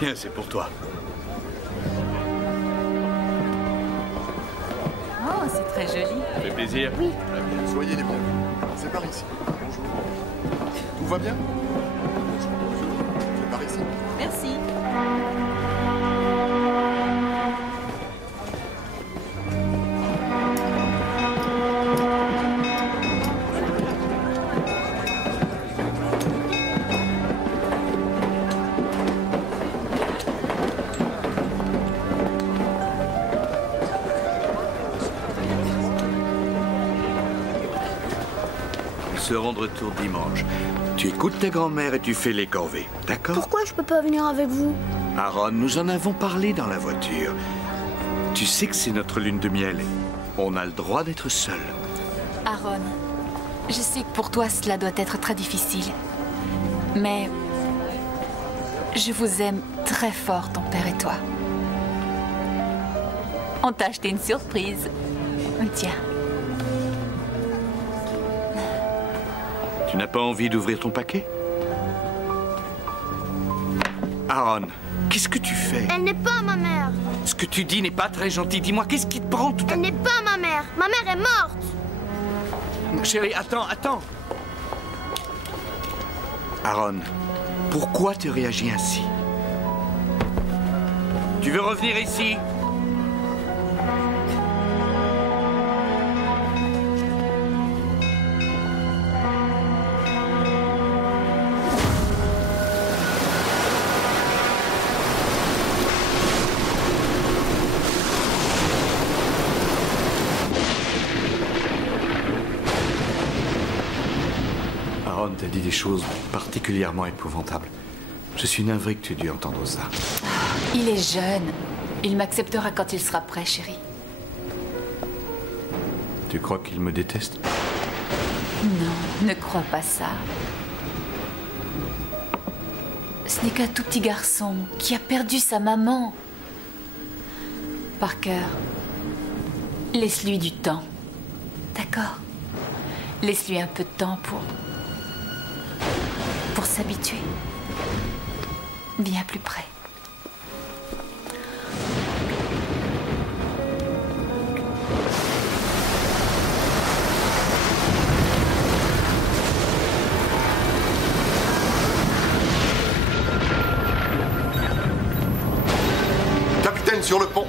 Tiens, c'est pour toi. Oh, c'est très joli. Ça fait plaisir. Oui. Très bien, soyez les bienvenus. C'est par ici. Bonjour. Tout va bien? Bonjour. C'est par ici. Merci. Nous serons de retour dimanche. Tu écoutes ta grand-mère et tu fais les corvées, d'accord? Pourquoi je peux pas venir avec vous? Aaron, nous en avons parlé dans la voiture. Tu sais que c'est notre lune de miel. On a le droit d'être seuls. Aaron, je sais que pour toi cela doit être très difficile. Mais je vous aime très fort, ton père et toi. On t'a acheté une surprise. Tiens. Tu n'as pas envie d'ouvrir ton paquet? Aaron, qu'est-ce que tu fais? Elle n'est pas ma mère. Ce que tu dis n'est pas très gentil. Dis-moi, qu'est-ce qui te prend tout à... Elle n'est pas ma mère. Ma mère est morte. Chérie, attends. Aaron, pourquoi tu réagis ainsi? Tu veux revenir ici? Aaron t'a dit des choses particulièrement épouvantables. Je suis navré que tu aies dû entendre ça. Il est jeune. Il m'acceptera quand il sera prêt, chérie. Tu crois qu'il me déteste? Non, ne crois pas ça. Ce n'est qu'un tout petit garçon qui a perdu sa maman. Parker, laisse-lui du temps. D'accord? Laisse-lui un peu de temps pour s'habituer. Viens plus près. Capitaine, sur le pont.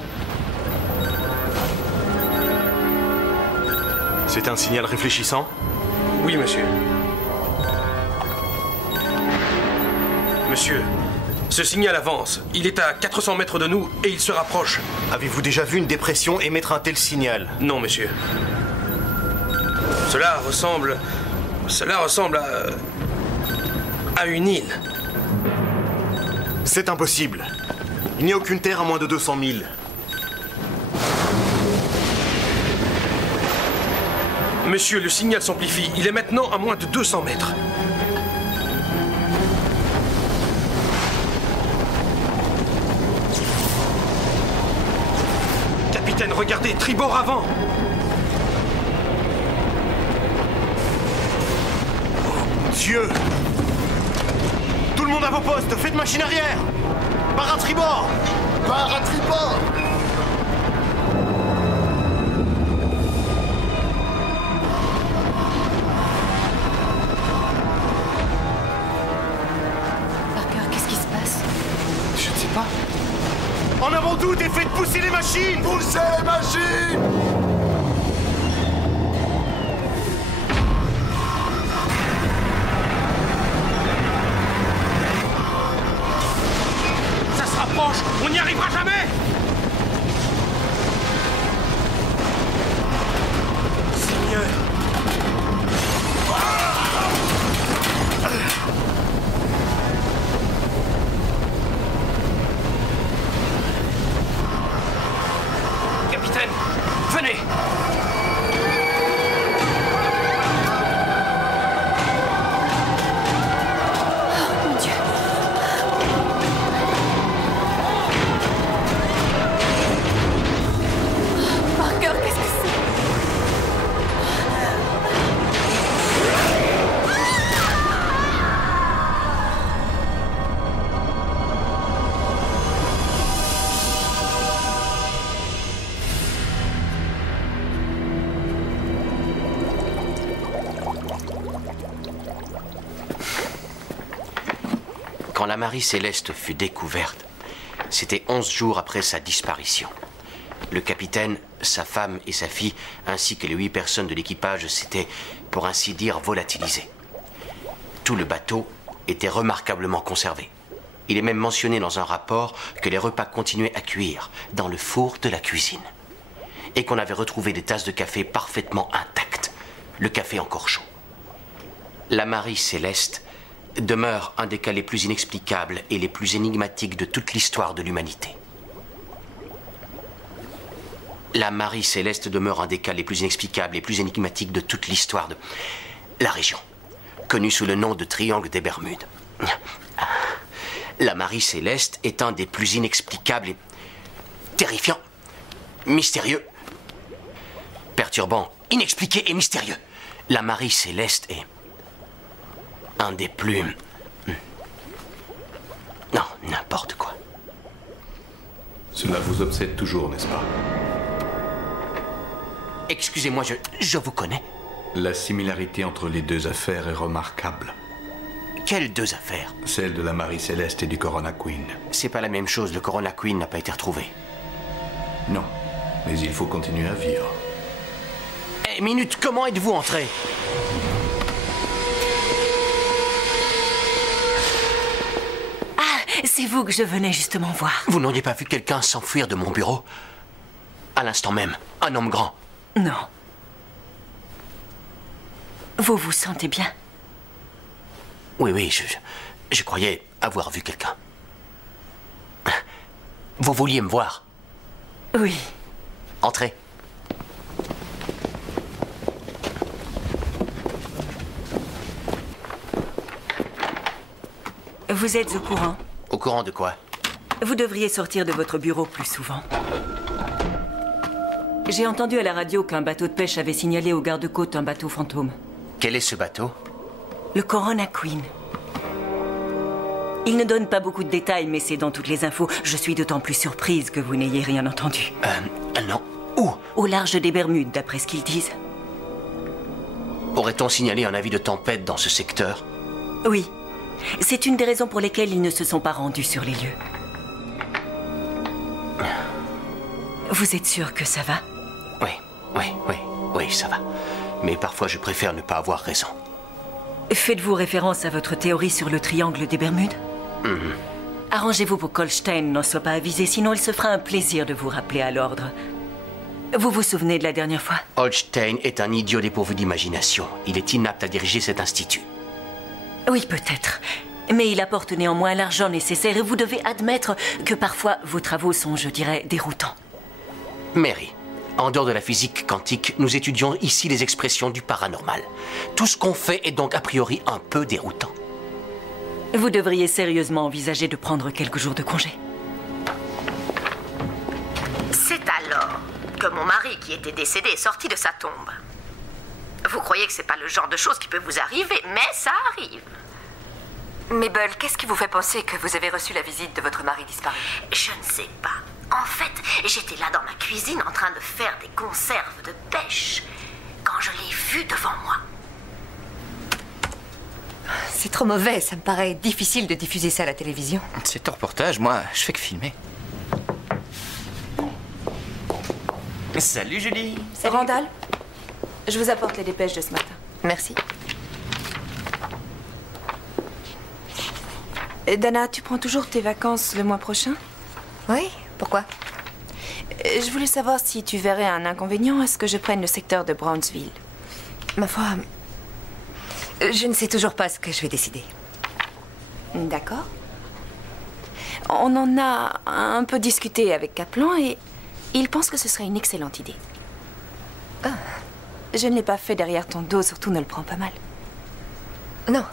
C'est un signal réfléchissant? Oui, monsieur. Monsieur, ce signal avance. Il est à 400 mètres de nous et il se rapproche. Avez-vous déjà vu une dépression émettre un tel signal? Non, monsieur. Cela ressemble à une île. C'est impossible. Il n'y a aucune terre à moins de 200 000. Monsieur, le signal s'amplifie. Il est maintenant à moins de 200 mètres. Capitaine, regardez, tribord avant. Dieu! Tout le monde à vos postes, faites machine arrière! Barre à tribord! Barre à tribord! Parker, qu'est-ce qui se passe? Je ne sais pas. En avant doute et faites pousser les machines! Poussez les machines! Ça se rapproche. On n'y arrivera jamais. Seigneur. Capitaine, venez. Mon Dieu. Parker, qu'est-ce que c'est? la Marie Céleste fut découverte, c'était 11 jours après sa disparition. Le capitaine, sa femme et sa fille, ainsi que les 8 personnes de l'équipage s'étaient, pour ainsi dire, volatilisés. Tout le bateau était remarquablement conservé. Il est même mentionné dans un rapport que les repas continuaient à cuire dans le four de la cuisine. Et qu'on avait retrouvé des tasses de café parfaitement intactes, le café encore chaud. La Marie Céleste demeure un des cas les plus inexplicables et les plus énigmatiques de toute l'histoire de l'humanité. La Marie Céleste demeure un des cas les plus inexplicables et les plus énigmatiques de toute l'histoire de la région, connue sous le nom de Triangle des Bermudes. La Marie Céleste est un des plus inexplicables et terrifiants, mystérieux, perturbants, inexpliqués et mystérieux. La Marie Céleste est un des plus... Non, n'importe quoi. Cela vous obsède toujours, n'est-ce pas? Excusez-moi, je vous connais. La similarité entre les deux affaires est remarquable. Quelles 2 affaires? Celle de la Marie Céleste et du Corona Queen. C'est pas la même chose, le Corona Queen n'a pas été retrouvé. Non, mais il faut continuer à vivre. Eh, minute, comment êtes-vous entré? Ah, c'est vous que je venais justement voir. Vous n'auriez pas vu quelqu'un s'enfuir de mon bureau? À l'instant même, un homme grand. Non. Vous vous sentez bien? Oui, je croyais avoir vu quelqu'un. Vous vouliez me voir? Oui. Entrez. Vous êtes au courant? Au courant de quoi? Vous devriez sortir de votre bureau plus souvent. J'ai entendu à la radio qu'un bateau de pêche avait signalé aux gardes-côtes un bateau fantôme. Quel est ce bateau? Le Corona Queen. Il ne donne pas beaucoup de détails, mais c'est dans toutes les infos. Je suis d'autant plus surprise que vous n'ayez rien entendu. Non. Où? Au large des Bermudes, d'après ce qu'ils disent. Aurait-on signalé un avis de tempête dans ce secteur? Oui. C'est une des raisons pour lesquelles ils ne se sont pas rendus sur les lieux. Vous êtes sûr que ça va? Oui, ça va. Mais parfois, je préfère ne pas avoir raison. Faites-vous référence à votre théorie sur le triangle des Bermudes? Arrangez-vous pour qu'Holstein n'en soit pas avisé, sinon il se fera un plaisir de vous rappeler à l'ordre. Vous vous souvenez de la dernière fois? Holstein est un idiot dépourvu d'imagination. Il est inapte à diriger cet institut. Oui, peut-être. Mais il apporte néanmoins l'argent nécessaire et vous devez admettre que parfois vos travaux sont, je dirais, déroutants. Mary, en dehors de la physique quantique, nous étudions ici les expressions du paranormal. Tout ce qu'on fait est donc a priori un peu déroutant. Vous devriez sérieusement envisager de prendre quelques jours de congé. C'est alors que mon mari qui était décédé est sorti de sa tombe. Vous croyez que c'est pas le genre de choses qui peut vous arriver, mais ça arrive. Mabel, qu'est-ce qui vous fait penser que vous avez reçu la visite de votre mari disparu? Je ne sais pas. En fait, j'étais là dans ma cuisine en train de faire des conserves de pêche quand je l'ai vu devant moi. C'est trop mauvais, ça me paraît difficile de diffuser ça à la télévision. C'est un reportage, moi, je fais que filmer. Salut Julie. Salut. Randall, je vous apporte les dépêches de ce matin. Merci. Dana, tu prends toujours tes vacances le mois prochain? Oui, pourquoi? Je voulais savoir si tu verrais un inconvénient à ce que je prenne le secteur de Brownsville. Ma foi, je ne sais toujours pas ce que je vais décider. D'accord. On en a un peu discuté avec Kaplan et il pense que ce serait une excellente idée. Ah. Je ne l'ai pas fait derrière ton dos, surtout ne le prends pas mal. Non.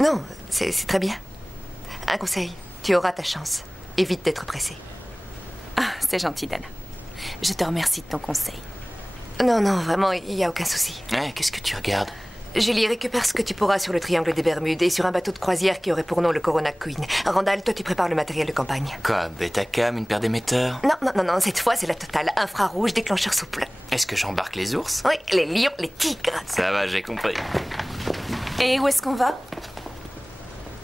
Non, c'est très bien. Un conseil, tu auras ta chance. Évite d'être pressée. Ah, c'est gentil, Dana. Je te remercie de ton conseil. Non, vraiment, il n'y a aucun souci. Qu'est-ce que tu regardes? Julie, récupère ce que tu pourras sur le triangle des Bermudes et sur un bateau de croisière qui aurait pour nom le Corona Queen. Randall, toi, tu prépares le matériel de campagne. Quoi, Betacam, une paire d'émetteurs? Non, cette fois, c'est la totale. Infrarouge, déclencheur souple. Est-ce que j'embarque les ours? Oui, les lions, les tigres. Ça va, j'ai compris. Et où est-ce qu'on va?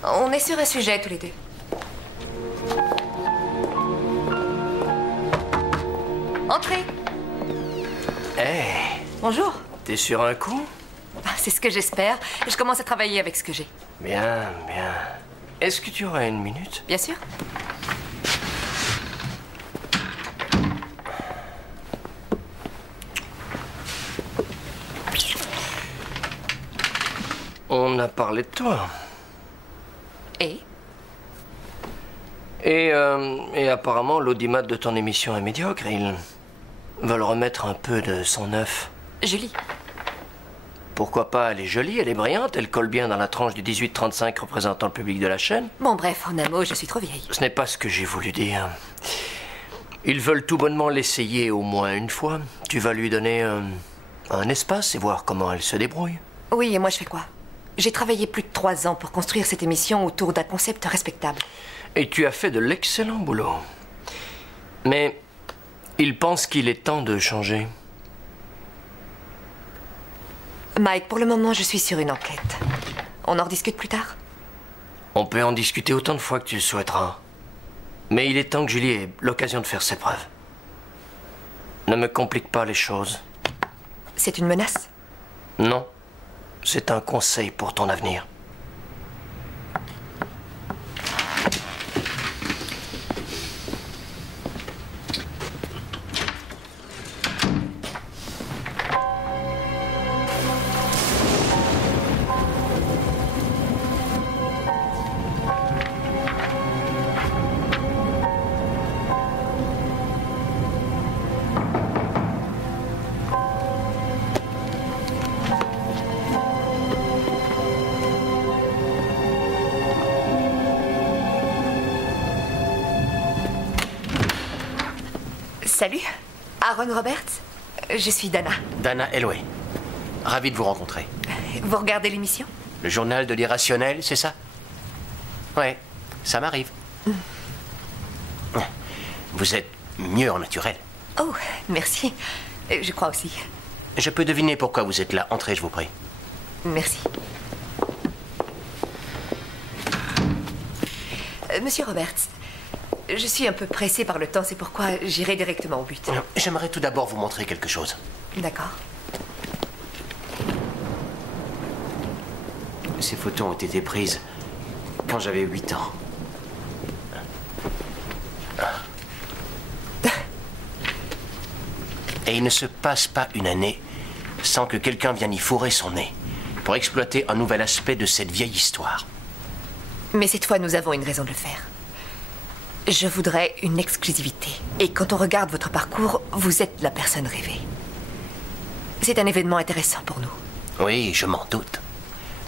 On est sur un sujet tous les deux. Entrez. Hey, Bonjour. t'es sur un coup? C'est ce que j'espère. Je commence à travailler avec ce que j'ai. Bien, bien. Est-ce que tu aurais une minute? Bien sûr. On a parlé de toi. Et Et apparemment, l'audimat de ton émission est médiocre. Ils veulent remettre un peu de son neuf. Julie. Pourquoi pas? Elle est jolie, elle est brillante, elle colle bien dans la tranche du 18-35 représentant le public de la chaîne. Bon, bref, en un mot, je suis trop vieille. Ce n'est pas ce que j'ai voulu dire. Ils veulent tout bonnement l'essayer au moins une fois. Tu vas lui donner un espace et voir comment elle se débrouille. Oui, et moi, je fais quoi? J'ai travaillé plus de 3 ans pour construire cette émission autour d'un concept respectable. Et tu as fait de l'excellent boulot. Mais ils pensent qu'il est temps de changer. Mike, pour le moment, je suis sur une enquête. On en rediscute plus tard? On peut en discuter autant de fois que tu le souhaiteras. Mais il est temps que Julie ait l'occasion de faire ses preuves. Ne me complique pas les choses. C'est une menace? Non. C'est un conseil pour ton avenir. Salut, Aaron Roberts. Je suis Dana. Dana Elway. Ravi de vous rencontrer. Vous regardez l'émission? Le journal de l'irrationnel, c'est ça? Ouais, ça m'arrive. Vous êtes mieux en naturel. Oh, merci. Je crois aussi. Je peux deviner pourquoi vous êtes là. Entrez, je vous prie. Merci. Monsieur Roberts, je suis un peu pressée par le temps, c'est pourquoi j'irai directement au but. J'aimerais tout d'abord vous montrer quelque chose. D'accord. Ces photos ont été prises quand j'avais 8 ans. Et il ne se passe pas une année sans que quelqu'un vienne y fourrer son nez pour exploiter un nouvel aspect de cette vieille histoire. Mais cette fois, nous avons une raison de le faire. Je voudrais une exclusivité. Et quand on regarde votre parcours, vous êtes la personne rêvée. C'est un événement intéressant pour nous. Oui, je m'en doute.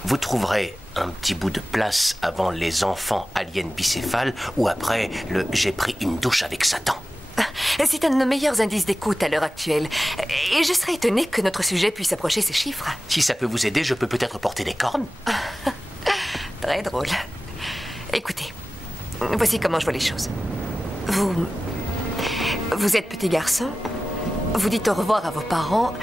Vous trouverez un petit bout de place avant les enfants aliens bicéphales ou après le « j'ai pris une douche avec Satan ». C'est un de nos meilleurs indices d'écoute à l'heure actuelle. Et je serais étonnée que notre sujet puisse approcher ces chiffres. Si ça peut vous aider, je peux peut-être porter des cornes. Très drôle. Écoutez, voici comment je vois les choses. Vous êtes petit garçon. Vous dites au revoir à vos parents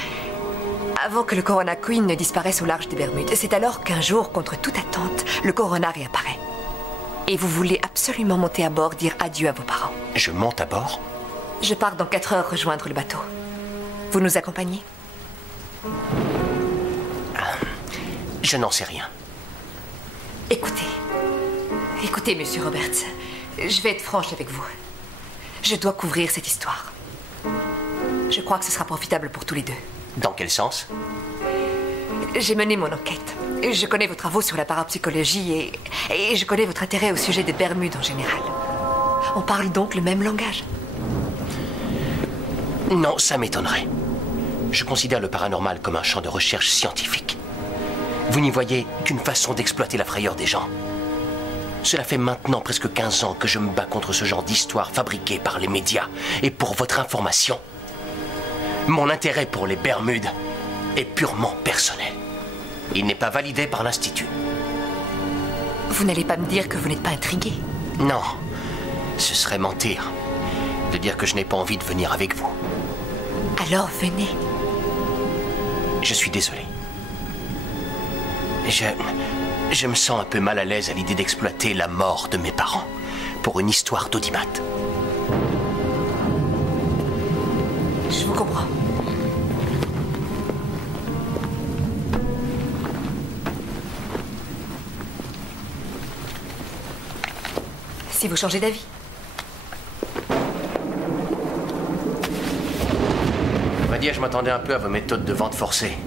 avant que le Corona Queen ne disparaisse au large des Bermudes. C'est alors qu'un jour, contre toute attente, le Corona réapparaît. Et vous voulez absolument monter à bord, dire adieu à vos parents. Je monte à bord? Je pars dans 4 heures rejoindre le bateau. Vous nous accompagnez? Je n'en sais rien. Écoutez, monsieur Roberts, je vais être franche avec vous. Je dois couvrir cette histoire. Je crois que ce sera profitable pour tous les deux. Dans quel sens? J'ai mené mon enquête. Je connais vos travaux sur la parapsychologie et je connais votre intérêt au sujet des Bermudes en général. On parle donc le même langage? Non, ça m'étonnerait. Je considère le paranormal comme un champ de recherche scientifique. Vous n'y voyez qu'une façon d'exploiter la frayeur des gens. Cela fait maintenant presque 15 ans que je me bats contre ce genre d'histoire fabriquée par les médias. Et pour votre information, mon intérêt pour les Bermudes est purement personnel. Il n'est pas validé par l'Institut. Vous n'allez pas me dire que vous n'êtes pas intrigué? Non, ce serait mentir de dire que je n'ai pas envie de venir avec vous. Alors venez. Je suis désolé. Je me sens un peu mal à l'aise à l'idée d'exploiter la mort de mes parents pour une histoire d'audimat. Je vous comprends. Si vous changez d'avis. À vrai dire, je m'attendais un peu à vos méthodes de vente forcée.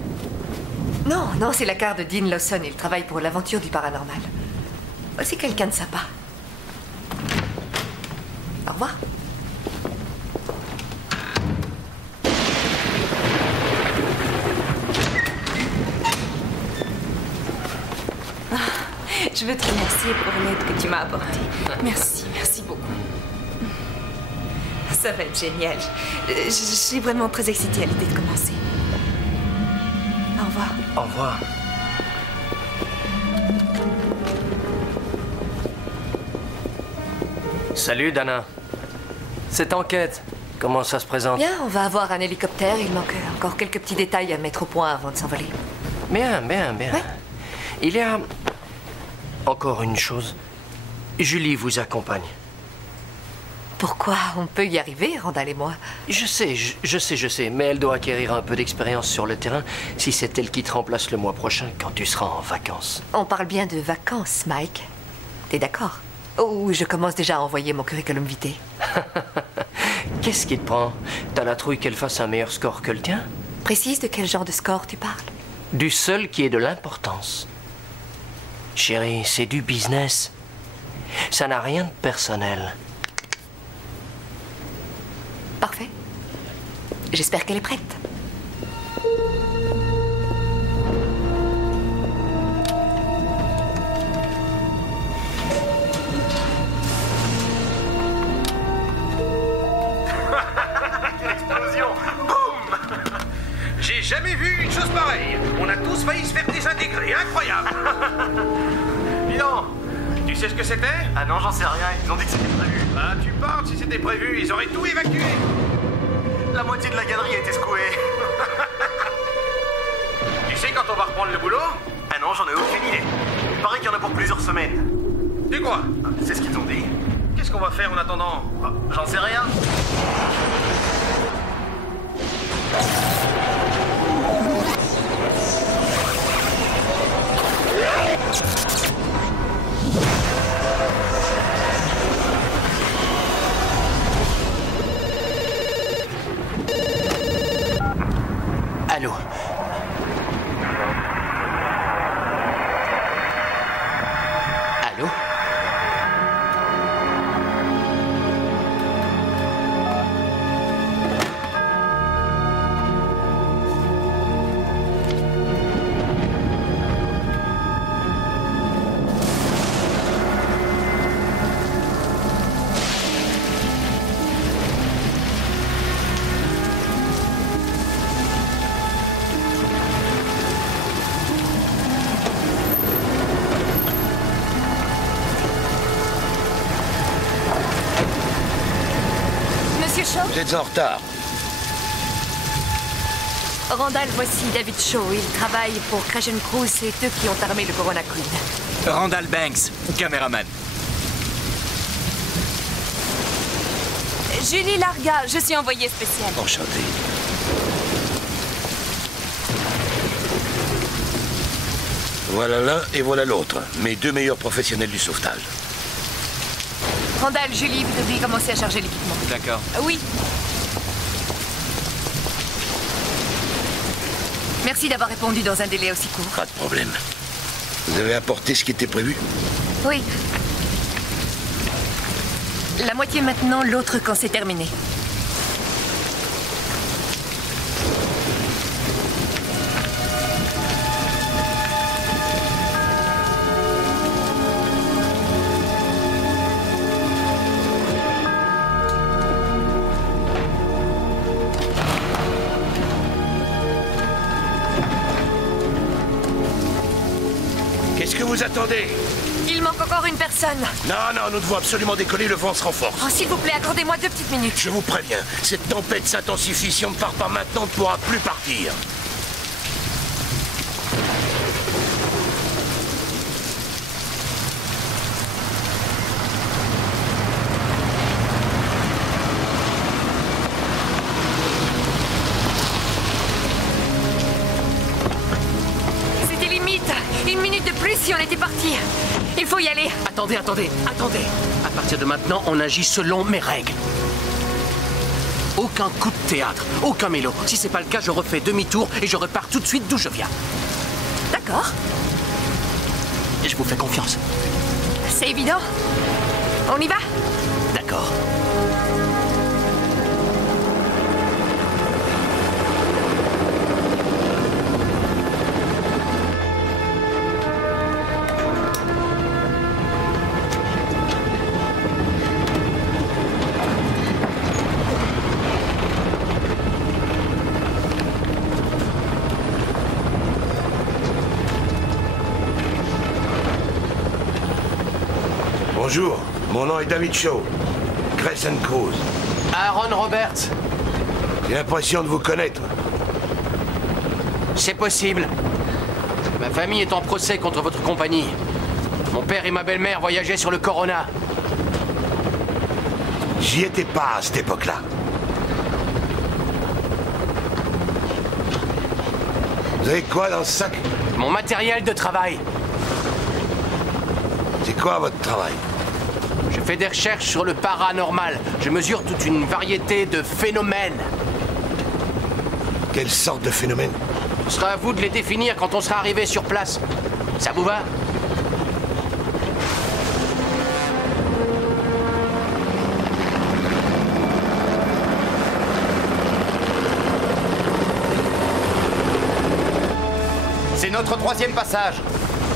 Non, non, c'est la carte de Dean Lawson. Il travaille pour l'aventure du paranormal. C'est quelqu'un de sympa. Au revoir. Je veux te remercier pour l'aide que tu m'as apportée. Merci, merci beaucoup. Ça va être génial. Je suis vraiment très excitée à l'idée de commencer. Au revoir. Au revoir. Salut, Dana. Cette enquête, comment ça se présente? Bien, on va avoir un hélicoptère. Il manque encore quelques petits détails à mettre au point avant de s'envoler. Bien, bien, bien. Ouais. Il y a encore une chose. Julie vous accompagne. Pourquoi? On peut y arriver, Randall et moi. Je sais, mais elle doit acquérir un peu d'expérience sur le terrain si c'est elle qui te remplace le mois prochain quand tu seras en vacances. On parle bien de vacances, Mike. T'es d'accord? Oh, je commence déjà à envoyer mon curriculum vitae. Qu'est-ce qui te prend? T'as la trouille qu'elle fasse un meilleur score que le tien? Précise de quel genre de score tu parles? Du seul qui est de l'importance. Chérie, c'est du business. Ça n'a rien de personnel. Parfait. J'espère qu'elle est prête. Quelle explosion! Boum! J'ai jamais vu une chose pareille. On a tous failli se faire désintégrer. Incroyable. Dis donc, tu sais ce que c'était? Ah non, j'en sais rien, ils ont dit que c'était prévu. Bah, tu parles, si c'était prévu, ils auraient tout évacué. La moitié de la galerie a été secouée. Tu sais quand on va reprendre le boulot? Ah non, j'en ai aucune idée. Il paraît qu'il y en a pour plusieurs semaines. Tu quoi? C'est ce qu'ils ont dit. Qu'est-ce qu'on va faire en attendant? Ah, j'en sais rien. Allô? Allô? Monsieur Shaw? Vous êtes en retard. Randall, voici David Shaw. Il travaille pour Crash & Crew. C'est eux qui ont armé le Corona Queen. Randall Banks, caméraman. Julie Larga, je suis envoyée spéciale. Enchanté. Voilà l'un et voilà l'autre. Mes deux meilleurs professionnels du sauvetage. Randall, Julie, vous devriez commencer à charger l'équipement. D'accord. Oui. Merci d'avoir répondu dans un délai aussi court. Pas de problème. Vous avez apporté ce qui était prévu? Oui. La moitié maintenant, l'autre quand c'est terminé. Qu'est-ce que vous attendez? Il manque encore une personne. Non, non, nous devons absolument décoller, le vent se renforce. Oh, s'il vous plaît, accordez-moi 2 petites minutes. Je vous préviens, cette tempête s'intensifie. Si on ne part pas maintenant, on ne pourra plus partir. si on était parti. Il faut y aller. Attendez. À partir de maintenant, on agit selon mes règles. Aucun coup de théâtre, aucun mélo. Si c'est pas le cas, je refais demi-tour et je repars tout de suite d'où je viens. D'accord. Je vous fais confiance. C'est évident. On y va? D'accord. Bonjour, mon nom est David Shaw, Crescent Cruise. Aaron Roberts. J'ai l'impression de vous connaître. C'est possible. Ma famille est en procès contre votre compagnie. Mon père et ma belle-mère voyageaient sur le Corona. J'y étais pas à cette époque-là. Vous avez quoi dans ce sac? Mon matériel de travail. C'est quoi votre travail? Je fais des recherches sur le paranormal. Je mesure toute une variété de phénomènes. Quelle sorte de phénomène? Ce sera à vous de les définir quand on sera arrivé sur place. Ça vous va? C'est notre 3e passage.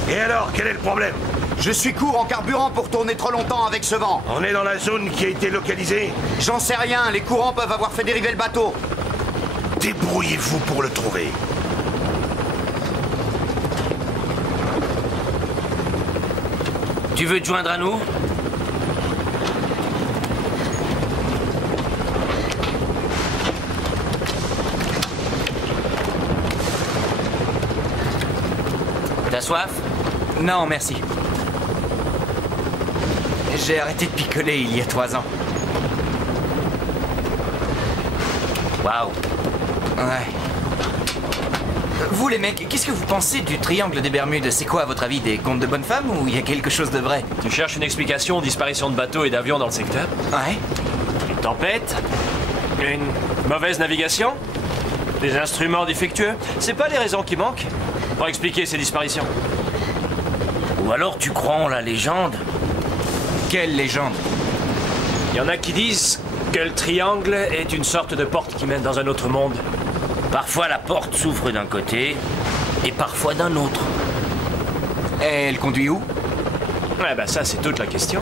Et alors, quel est le problème? Je suis court en carburant pour tourner trop longtemps avec ce vent. On est dans la zone qui a été localisée? J'en sais rien, les courants peuvent avoir fait dériver le bateau. Débrouillez-vous pour le trouver. Tu veux te joindre à nous? T'as soif? Non, merci. J'ai arrêté de picoler il y a 3 ans. Waouh. Ouais. Vous les mecs, qu'est-ce que vous pensez du triangle des Bermudes? C'est quoi à votre avis, des contes de bonne femme ou il y a quelque chose de vrai? Tu cherches une explication aux disparitions de bateaux et d'avions dans le secteur? Ouais. Une tempête? Une mauvaise navigation? Des instruments défectueux? C'est pas les raisons qui manquent pour expliquer ces disparitions. Ou alors tu crois en la légende? Quelle légende? Il y en a qui disent que le triangle est une sorte de porte qui mène dans un autre monde. Parfois la porte s'ouvre d'un côté et parfois d'un autre. Et elle conduit où? Ouais, bah ça c'est toute la question.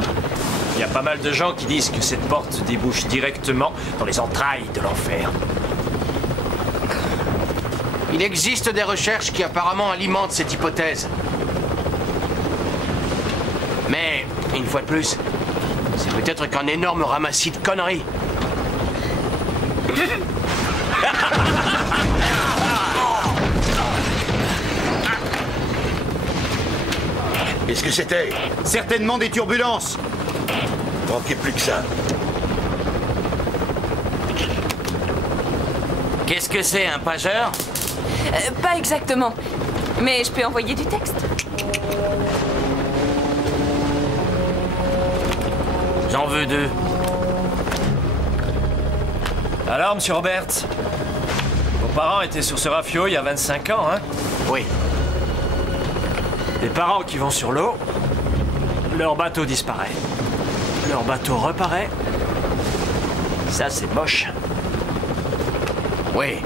Il y a pas mal de gens qui disent que cette porte débouche directement dans les entrailles de l'enfer. Il existe des recherches qui apparemment alimentent cette hypothèse. Mais, une fois de plus, c'est peut-être qu'un énorme ramassis de conneries. Qu'est-ce que c'était? Certainement des turbulences. Manquait plus que ça. Qu'est-ce que c'est, un pageur? Pas exactement. Mais je peux envoyer du texte. J'en veux 2. Alors, monsieur Roberts, vos parents étaient sur ce rafio il y a 25 ans, hein? Oui. Des parents qui vont sur l'eau, leur bateau disparaît. Leur bateau reparaît. Ça, c'est moche. Oui.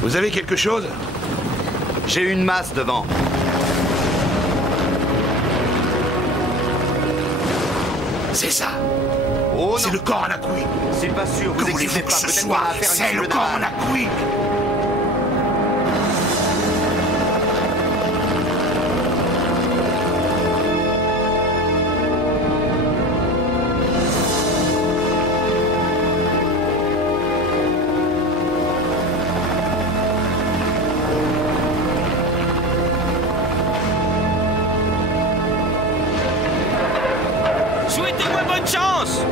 Vous avez quelque chose? J'ai une masse devant. C'est ça. Oh c'est le Corona Queen. C'est pas sûr. Que voulez-vous que ce soit? C'est le Corona Queen. Souhaitez-moi bonne chance!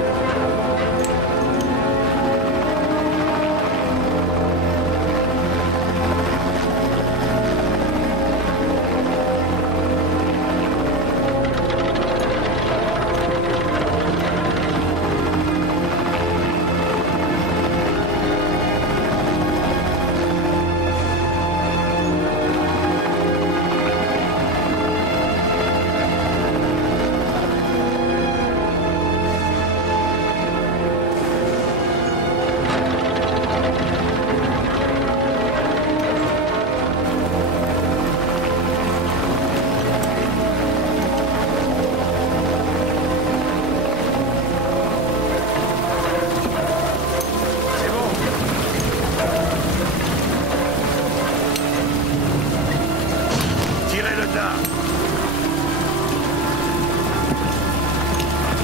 là.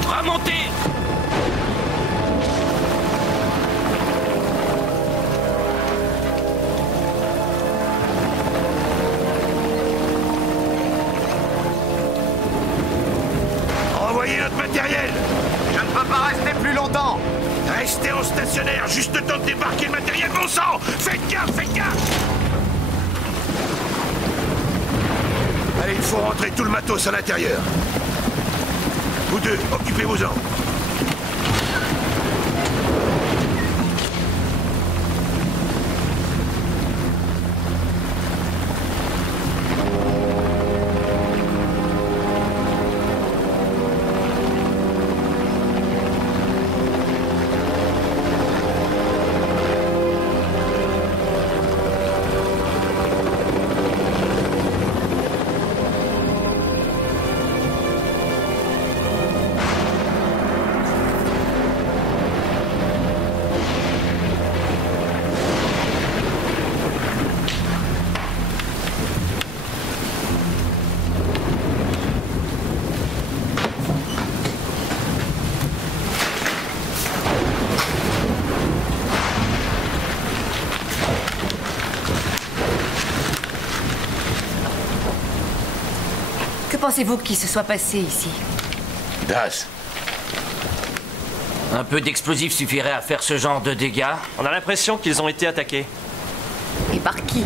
Remontez! Envoyez notre matériel. Je ne peux pas rester plus longtemps. Restez en stationnaire, juste le temps de débarquer le matériel, bon sang. Faites gaffe, faites gaffe. Allez, il faut rentrer tout le matos à l'intérieur. Vous deux, occupez-vous-en. Que pensez-vous qu'il se soit passé ici? Das. Un peu d'explosif suffirait à faire ce genre de dégâts. On a l'impression qu'ils ont été attaqués. Et par qui?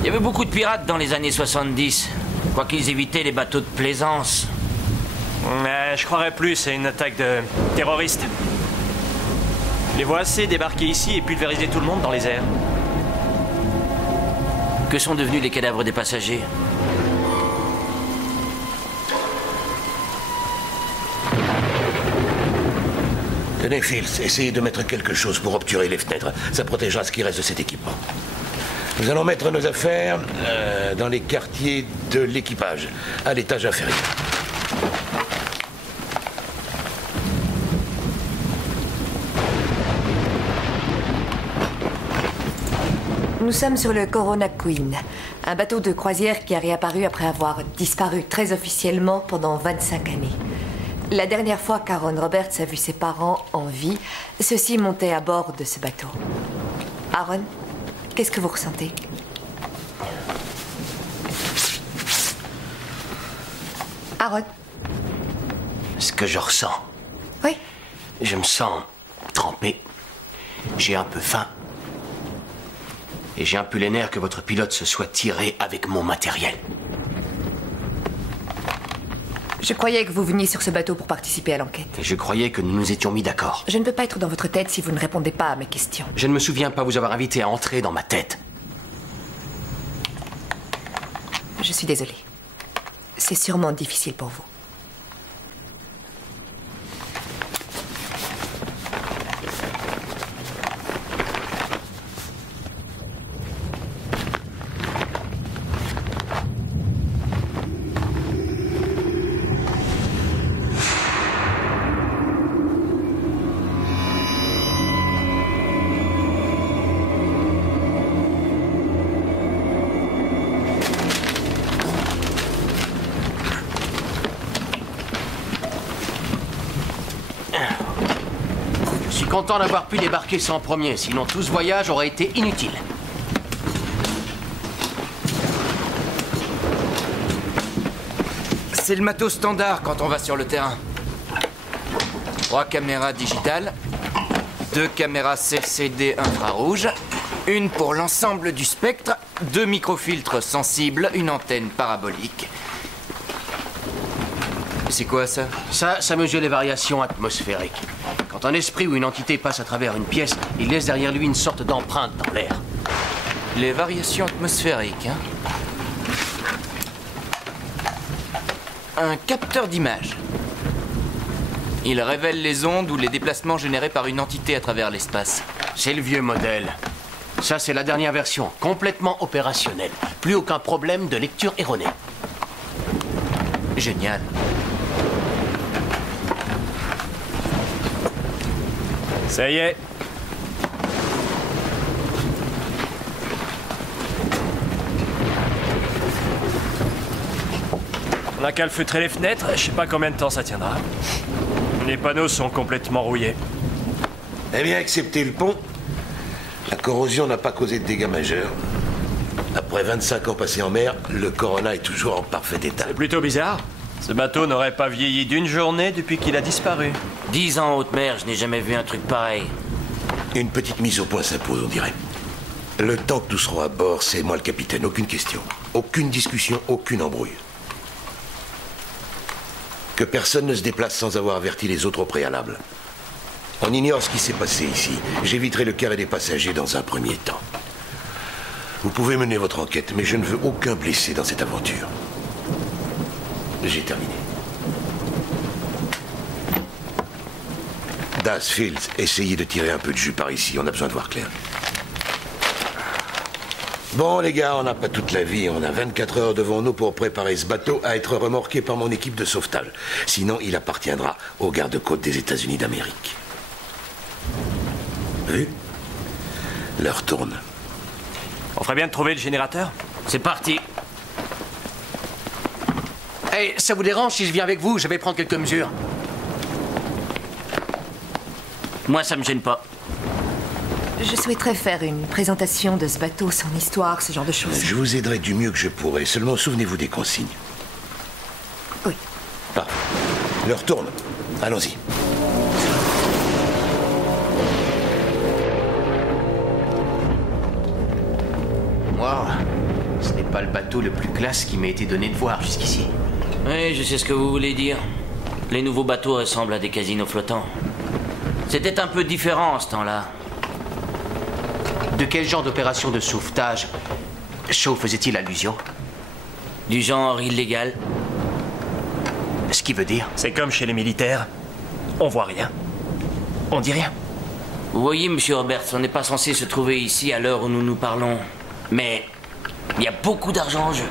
Il y avait beaucoup de pirates dans les années 70. Quoi qu'ils évitaient les bateaux de plaisance. Mais je croirais plus, c'est une attaque de terroristes. Je les vois assez débarquer ici et pulvériser tout le monde dans les airs. Que sont devenus les cadavres des passagers? Tenez, Fields, essayez de mettre quelque chose pour obturer les fenêtres. Ça protégera ce qui reste de cet équipement. Nous allons mettre nos affaires dans les quartiers de l'équipage, à l'étage inférieur. Nous sommes sur le Corona Queen, un bateau de croisière qui a réapparu après avoir disparu très officiellement pendant 25 années. La dernière fois qu'Aaron Roberts a vu ses parents en vie, ceux-ci montaient à bord de ce bateau. Aaron, qu'est-ce que vous ressentez? Aaron? Ce que je ressens. Oui. Je me sens trempé. J'ai un peu faim. Et j'ai un peu les nerfs que votre pilote se soit tiré avec mon matériel. Je croyais que vous veniez sur ce bateau pour participer à l'enquête. Et je croyais que nous nous étions mis d'accord. Je ne peux pas être dans votre tête si vous ne répondez pas à mes questions. Je ne me souviens pas vous avoir invité à entrer dans ma tête. Je suis désolée. C'est sûrement difficile pour vous. Je suis content d'avoir pu débarquer sans premier, sinon tout ce voyage aurait été inutile. C'est le matos standard quand on va sur le terrain. 3 caméras digitales, 2 caméras CCD infrarouge, une pour l'ensemble du spectre, 2 microfiltres sensibles, une antenne parabolique. C'est quoi ça? Ça mesure les variations atmosphériques. Quand un esprit ou une entité passe à travers une pièce, il laisse derrière lui une sorte d'empreinte dans l'air. Les variations atmosphériques, hein? Un capteur d'image. Il révèle les ondes ou les déplacements générés par une entité à travers l'espace. C'est le vieux modèle. Ça, c'est la dernière version, complètement opérationnelle. Plus aucun problème de lecture erronée. Génial. Ça y est. On a qu'à le feutrer les fenêtres, je sais pas combien de temps ça tiendra. Les panneaux sont complètement rouillés. Eh bien, excepté le pont, la corrosion n'a pas causé de dégâts majeurs. Après 25 ans passés en mer, le Corona est toujours en parfait état. C'est plutôt bizarre. Ce bateau n'aurait pas vieilli d'une journée depuis qu'il a disparu. 10 ans en haute mer, je n'ai jamais vu un truc pareil. Une petite mise au point s'impose, on dirait. Le temps que nous serons à bord, c'est moi le capitaine, aucune question. Aucune discussion, aucune embrouille. Que personne ne se déplace sans avoir averti les autres au préalable. On ignore ce qui s'est passé ici. J'éviterai le carré des passagers dans un premier temps. Vous pouvez mener votre enquête, mais je ne veux aucun blessé dans cette aventure. J'ai terminé. Das, Fields, essayez de tirer un peu de jus par ici. On a besoin de voir clair. Bon, les gars, on n'a pas toute la vie. On a 24 heures devant nous pour préparer ce bateau à être remorqué par mon équipe de sauvetage. Sinon, il appartiendra aux gardes-côtes des États-Unis d'Amérique. Vu? L'heure tourne. On ferait bien de trouver le générateur? C'est parti. Hey, ça vous dérange si je viens avec vous? Je vais prendre quelques mesures. Moi, ça me gêne pas. Je souhaiterais faire une présentation de ce bateau, son histoire, ce genre de choses. Je vous aiderai du mieux que je pourrai. Seulement, souvenez-vous des consignes. Oui. Parfait. L'heure tourne. Allons-y. Wow. Ce n'est pas le bateau le plus classe qui m'a été donné de voir jusqu'ici. Oui, je sais ce que vous voulez dire. Les nouveaux bateaux ressemblent à des casinos flottants. C'était un peu différent en ce temps-là. De quel genre d'opération de sauvetage Shaw faisait-il allusion? Du genre illégal. Ce qui veut dire? C'est comme chez les militaires. On voit rien. On dit rien. Vous voyez, monsieur Roberts, on n'est pas censé se trouver ici à l'heure où nous nous parlons. Mais il y a beaucoup d'argent en jeu.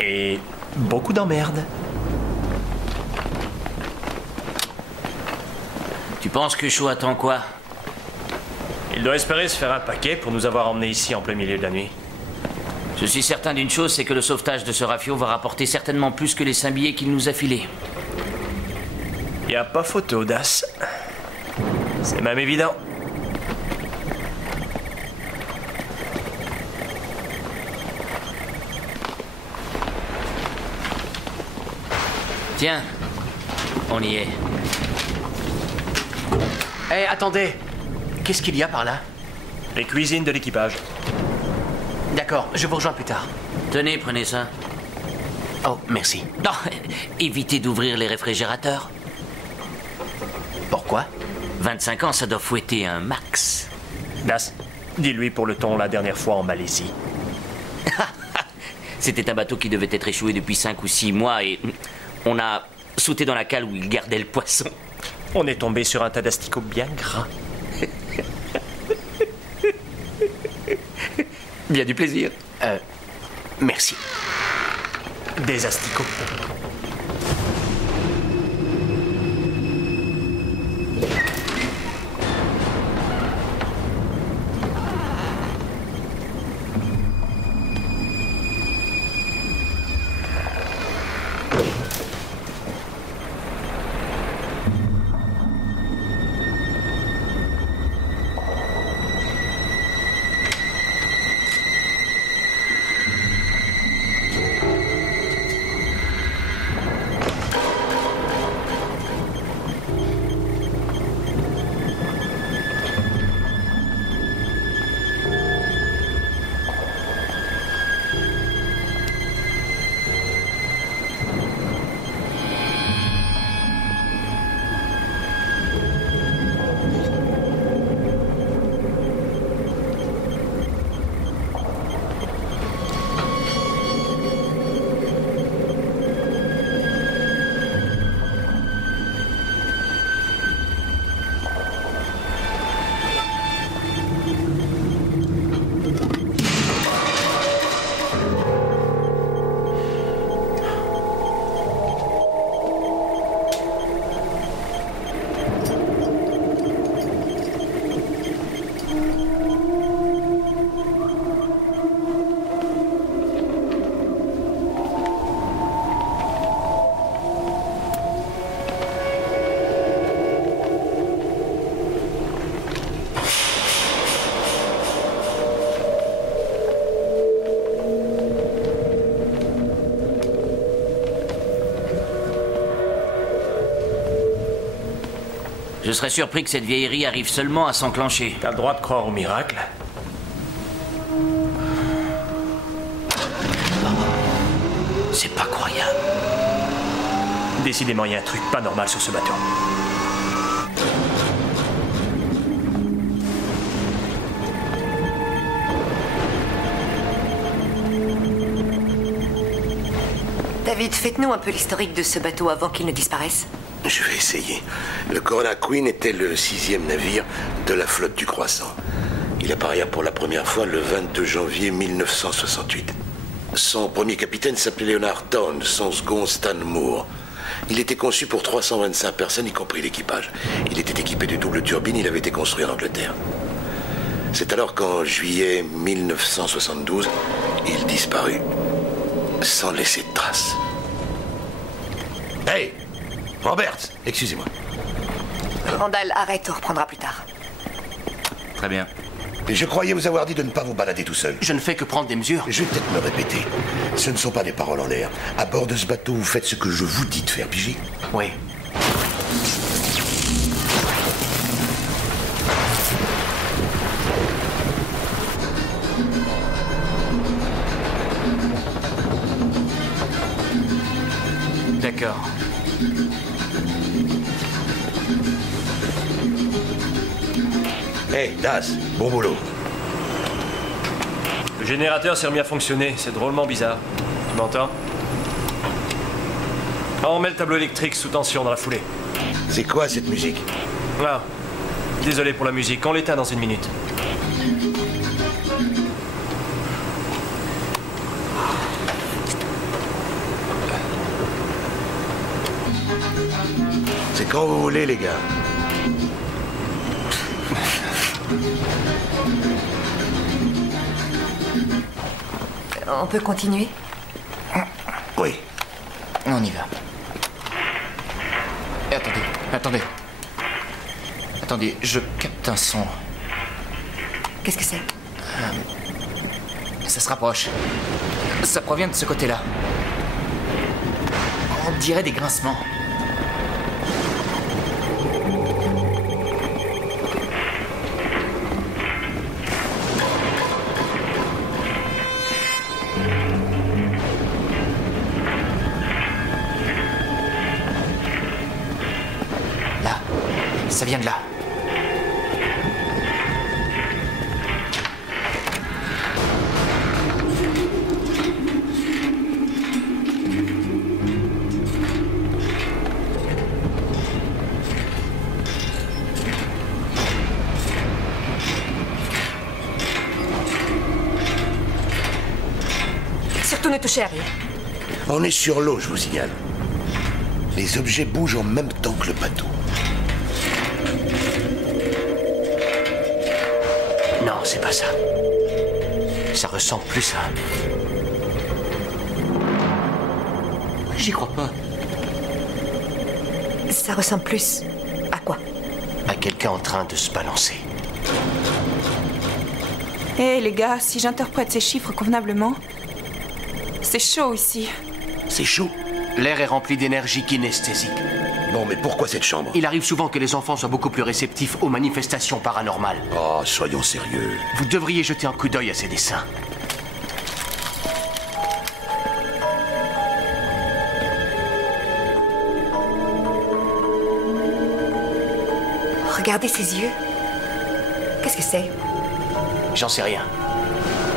Et beaucoup d'emmerdes. Tu penses que Shaw attend quoi? Il doit espérer se faire un paquet pour nous avoir emmenés ici en plein milieu de la nuit. Je suis certain d'une chose, c'est que le sauvetage de ce rafio va rapporter certainement plus que les 5 billets qu'il nous a filés. Y a pas photo, Das. C'est même évident. Tiens, on y est. Hé, attendez. Qu'est-ce qu'il y a par là? Les cuisines de l'équipage. D'accord, je vous rejoins plus tard. Tenez, prenez ça. Oh, merci. Non, évitez d'ouvrir les réfrigérateurs. Pourquoi? 25 ans, ça doit fouetter un max. Das, dis-lui pour le ton la dernière fois en Malaisie. C'était un bateau qui devait être échoué depuis 5 ou 6 mois et on a sauté dans la cale où il gardait le poisson. On est tombé sur un tas d'asticots bien gras. Bien du plaisir. Merci. Des asticots. Je serais surpris que cette vieillerie arrive seulement à s'enclencher. T'as le droit de croire au miracle. C'est pas croyable. Décidément, il y a un truc pas normal sur ce bateau. David, faites-nous un peu l'historique de ce bateau avant qu'il ne disparaisse. Je vais essayer. Le Corona Queen était le 6e navire de la flotte du Croissant. Il apparaît pour la première fois le 22 janvier 1968. Son premier capitaine s'appelait Leonard Town, son second Stan Moore. Il était conçu pour 325 personnes, y compris l'équipage. Il était équipé de double turbine, il avait été construit en Angleterre. C'est alors qu'en juillet 1972, il disparut, sans laisser de traces. Hey, Robert, excusez-moi. Randall, arrête, on reprendra plus tard. Très bien. Je croyais vous avoir dit de ne pas vous balader tout seul. Je ne fais que prendre des mesures. Je vais peut-être me répéter. Ce ne sont pas des paroles en l'air. À bord de ce bateau, vous faites ce que je vous dis de faire, pigé? Oui. D'accord. Hey, Das, bon boulot. Le générateur s'est remis à fonctionner, c'est drôlement bizarre. Tu m'entends? On met le tableau électrique sous tension dans la foulée. C'est quoi cette musique? Ah, désolé pour la musique, on l'éteint dans une minute. C'est quand vous voulez, les gars. On peut continuer? Oui. On y va. Et attendez, je capte un son. Qu'est-ce que c'est? Ça se rapproche. Ça provient de ce côté-là. On dirait des grincements. Ça vient de là. Surtout ne touchez à rien. On est sur l'eau, je vous signale. Les objets bougent en même temps que le bateau. Non, c'est pas ça. Ça ressemble plus à... J'y crois pas. Ça ressemble plus à quoi? À quelqu'un en train de se balancer. Hé les gars, si j'interprète ces chiffres convenablement, c'est chaud ici. C'est chaud? L'air est rempli d'énergie kinesthésique. Bon, mais pourquoi cette chambre? Il arrive souvent que les enfants soient beaucoup plus réceptifs aux manifestations paranormales. Oh, soyons sérieux. Vous devriez jeter un coup d'œil à ces dessins. Regardez ses yeux. Qu'est-ce que c'est? J'en sais rien.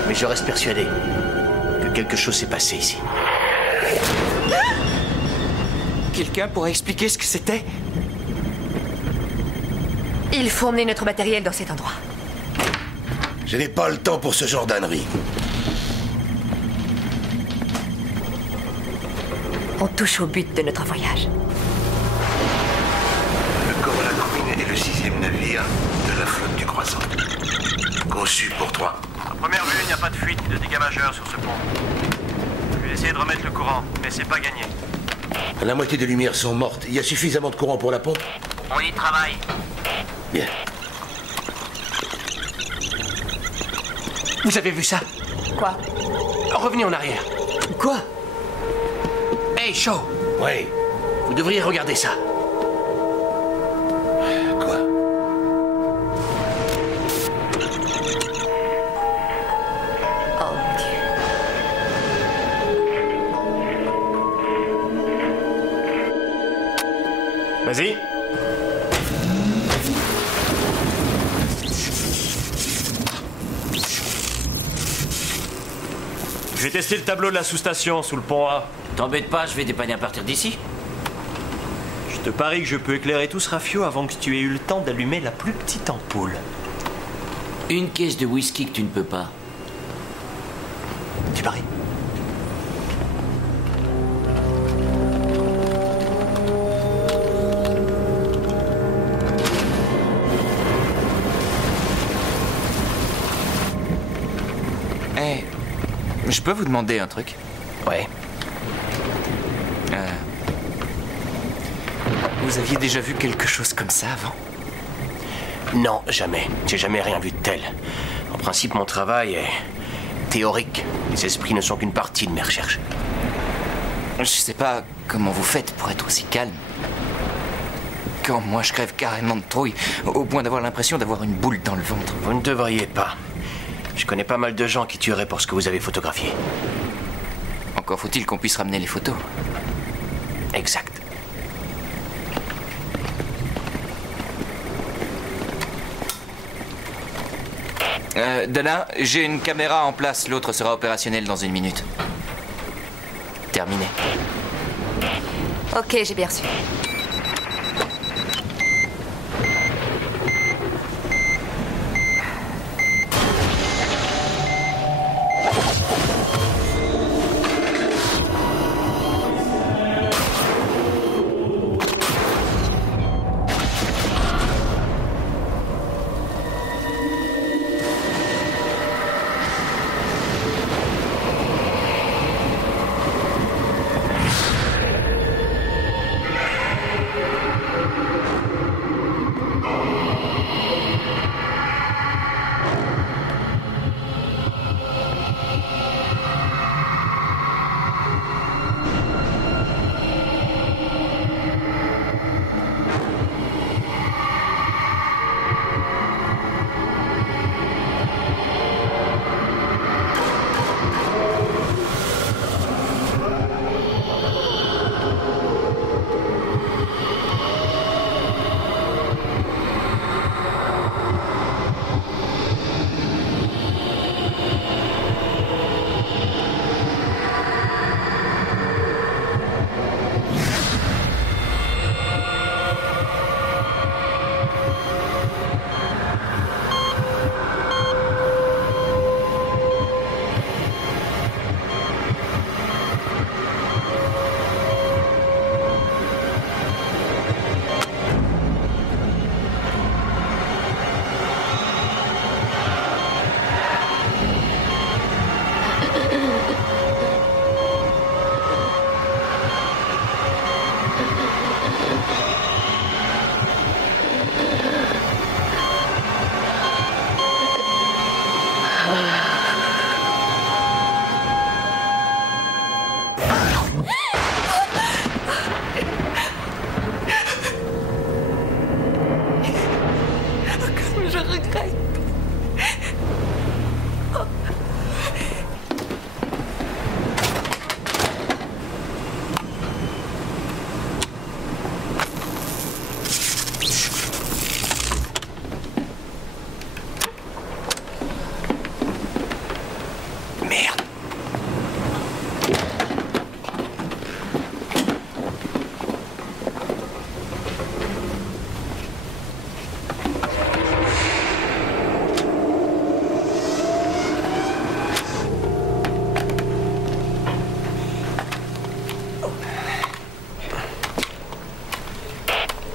Mais je reste persuadé que quelque chose s'est passé ici. Quelqu'un pourrait expliquer ce que c'était? Il faut emmener notre matériel dans cet endroit. Je n'ai pas le temps pour ce genre d'ânerie. On touche au but de notre voyage. Le Corona Queen est le 6e navire de la flotte du Croissant. Conçu pour 3. À première vue, il n'y a pas de fuite ni de dégâts majeurs sur ce pont. Je vais essayer de remettre le courant, mais c'est pas gagné. La moitié des lumières sont mortes. Il y a suffisamment de courant pour la pompe? On y travaille. Bien. Vous avez vu ça? Quoi? Revenez en arrière. Quoi? Hey, Shaw! Oui. Vous devriez regarder ça. Vas-y. Je vais tester le tableau de la sous-station sous le pont A. T'embête pas, je vais dépanner à partir d'ici. Je te parie que je peux éclairer tout ce rafio avant que tu aies eu le temps d'allumer la plus petite ampoule. Une caisse de whisky que tu ne peux pas. Tu paries? Je peux vous demander un truc? Ouais. Vous aviez déjà vu quelque chose comme ça avant? Non, jamais. J'ai jamais rien vu de tel. En principe, mon travail est théorique. Les esprits ne sont qu'une partie de mes recherches. Je sais pas comment vous faites pour être aussi calme. Quand moi je crève carrément de trouille, au point d'avoir l'impression d'avoir une boule dans le ventre. Vous ne devriez pas. Je connais pas mal de gens qui tueraient pour ce que vous avez photographié. Encore faut-il qu'on puisse ramener les photos. Exact. Dana, j'ai une caméra en place, l'autre sera opérationnelle dans 1 minute. Terminé. Ok, j'ai bien reçu.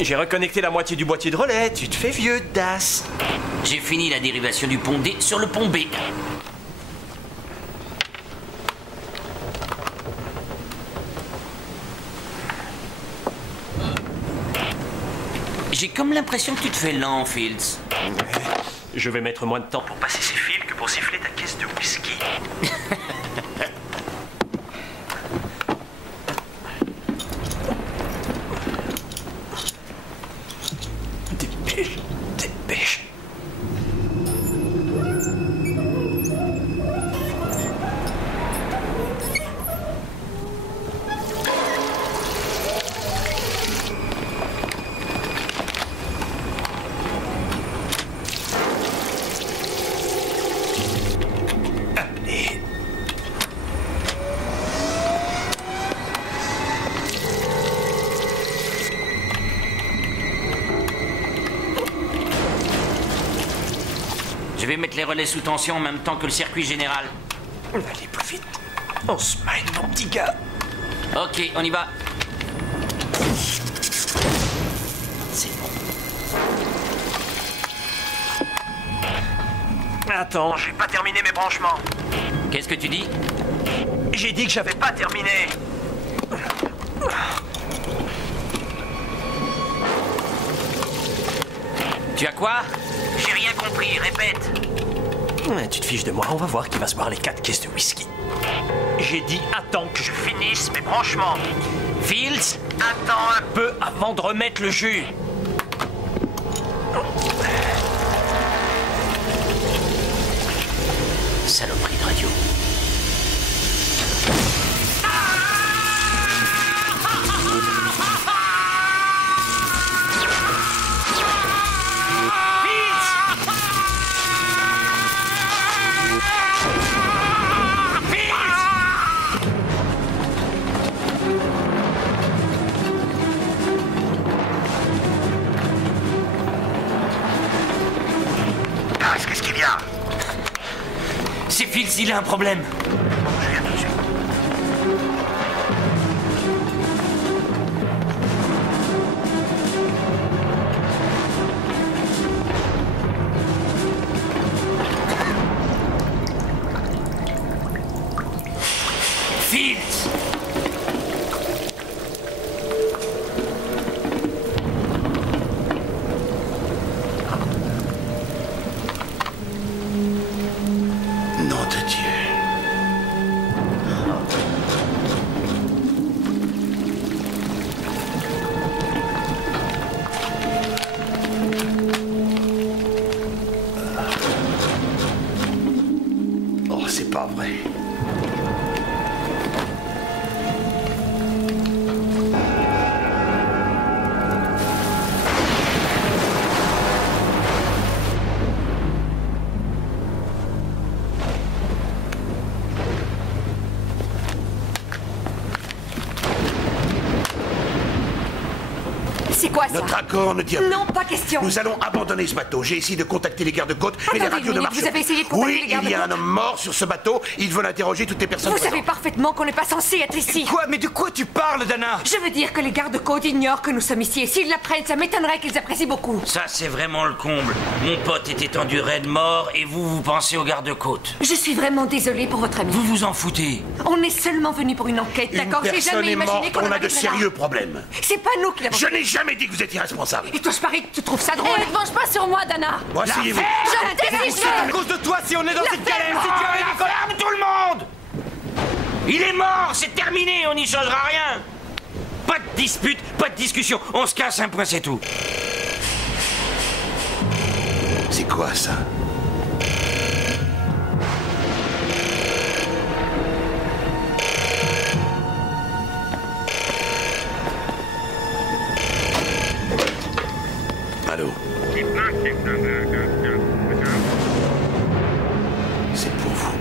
J'ai reconnecté la moitié du boîtier de relais. Tu te fais vieux, Das. J'ai fini la dérivation du pont D sur le pont B. J'ai comme l'impression que tu te fais lent, Fields. Je vais mettre moins de temps pour passer ces fils que pour siffler ta caisse de whisky. Dépêche, dépêche. vais mettre les relais sous tension en même temps que le circuit général. Allez, plus vite. On se mène, mon petit gars. Ok, on y va. C'est bon. Attends, j'ai pas terminé mes branchements. Qu'est-ce que tu dis? J'ai dit que j'avais pas terminé. Tu as quoi? J'ai rien compris, répète. Tu te fiches de moi, on va voir qui va se boire les 4 caisses de whisky. J'ai dit attends que je finisse mes branchements. Fields, attends un peu avant de remettre le jus. Saloperie de radio. Qu'est-ce qu'il y a? C'est Fields, il a un problème. Je viens tout de suite. Fields! Nom de Dieu. Oh, c'est pas vrai. C'est quoi ça? Notre accord ne tient plus. Non, pas question. Nous allons abandonner ce bateau. J'ai essayé de contacter les gardes-côtes, mais les Attendez radios une ne minute, marchent vous avez essayé de contacter Oui, les gardes-côtes? il y a un homme mort sur ce bateau. Ils veulent interroger toutes les personnes Vous présentes. savez parfaitement qu'on n'est pas censé être ici. Quoi? Mais de quoi tu parles, Dana? Je veux dire que les gardes-côtes ignorent que nous sommes ici. Et s'ils l'apprennent, ça m'étonnerait qu'ils apprécient beaucoup. Ça, c'est vraiment le comble. Mon pote est étendu raide mort et vous pensez aux gardes-côtes. Je suis vraiment désolée pour votre ami. Vous vous en foutez. On est seulement venu pour une enquête, Une d'accord? J'ai personne jamais est imaginé morte, qu'on on a de arriverait là. sérieux problèmes. C'est pas nous qui l'avons Je fait. n'ai jamais dit que vous étiez responsable. Et toi, je parie que tu trouves ça drôle. Ne te venge pas sur moi, Dana. Bon, asseyez-vous. Je me C'est à cause de toi si on est dans cette galère. Si tu arrives à Ferme tout le monde! Il est mort, c'est terminé, on n'y changera rien. Pas de dispute, pas de discussion. On se casse un point, c'est tout. C'est quoi ça? Allô? C'est pour vous.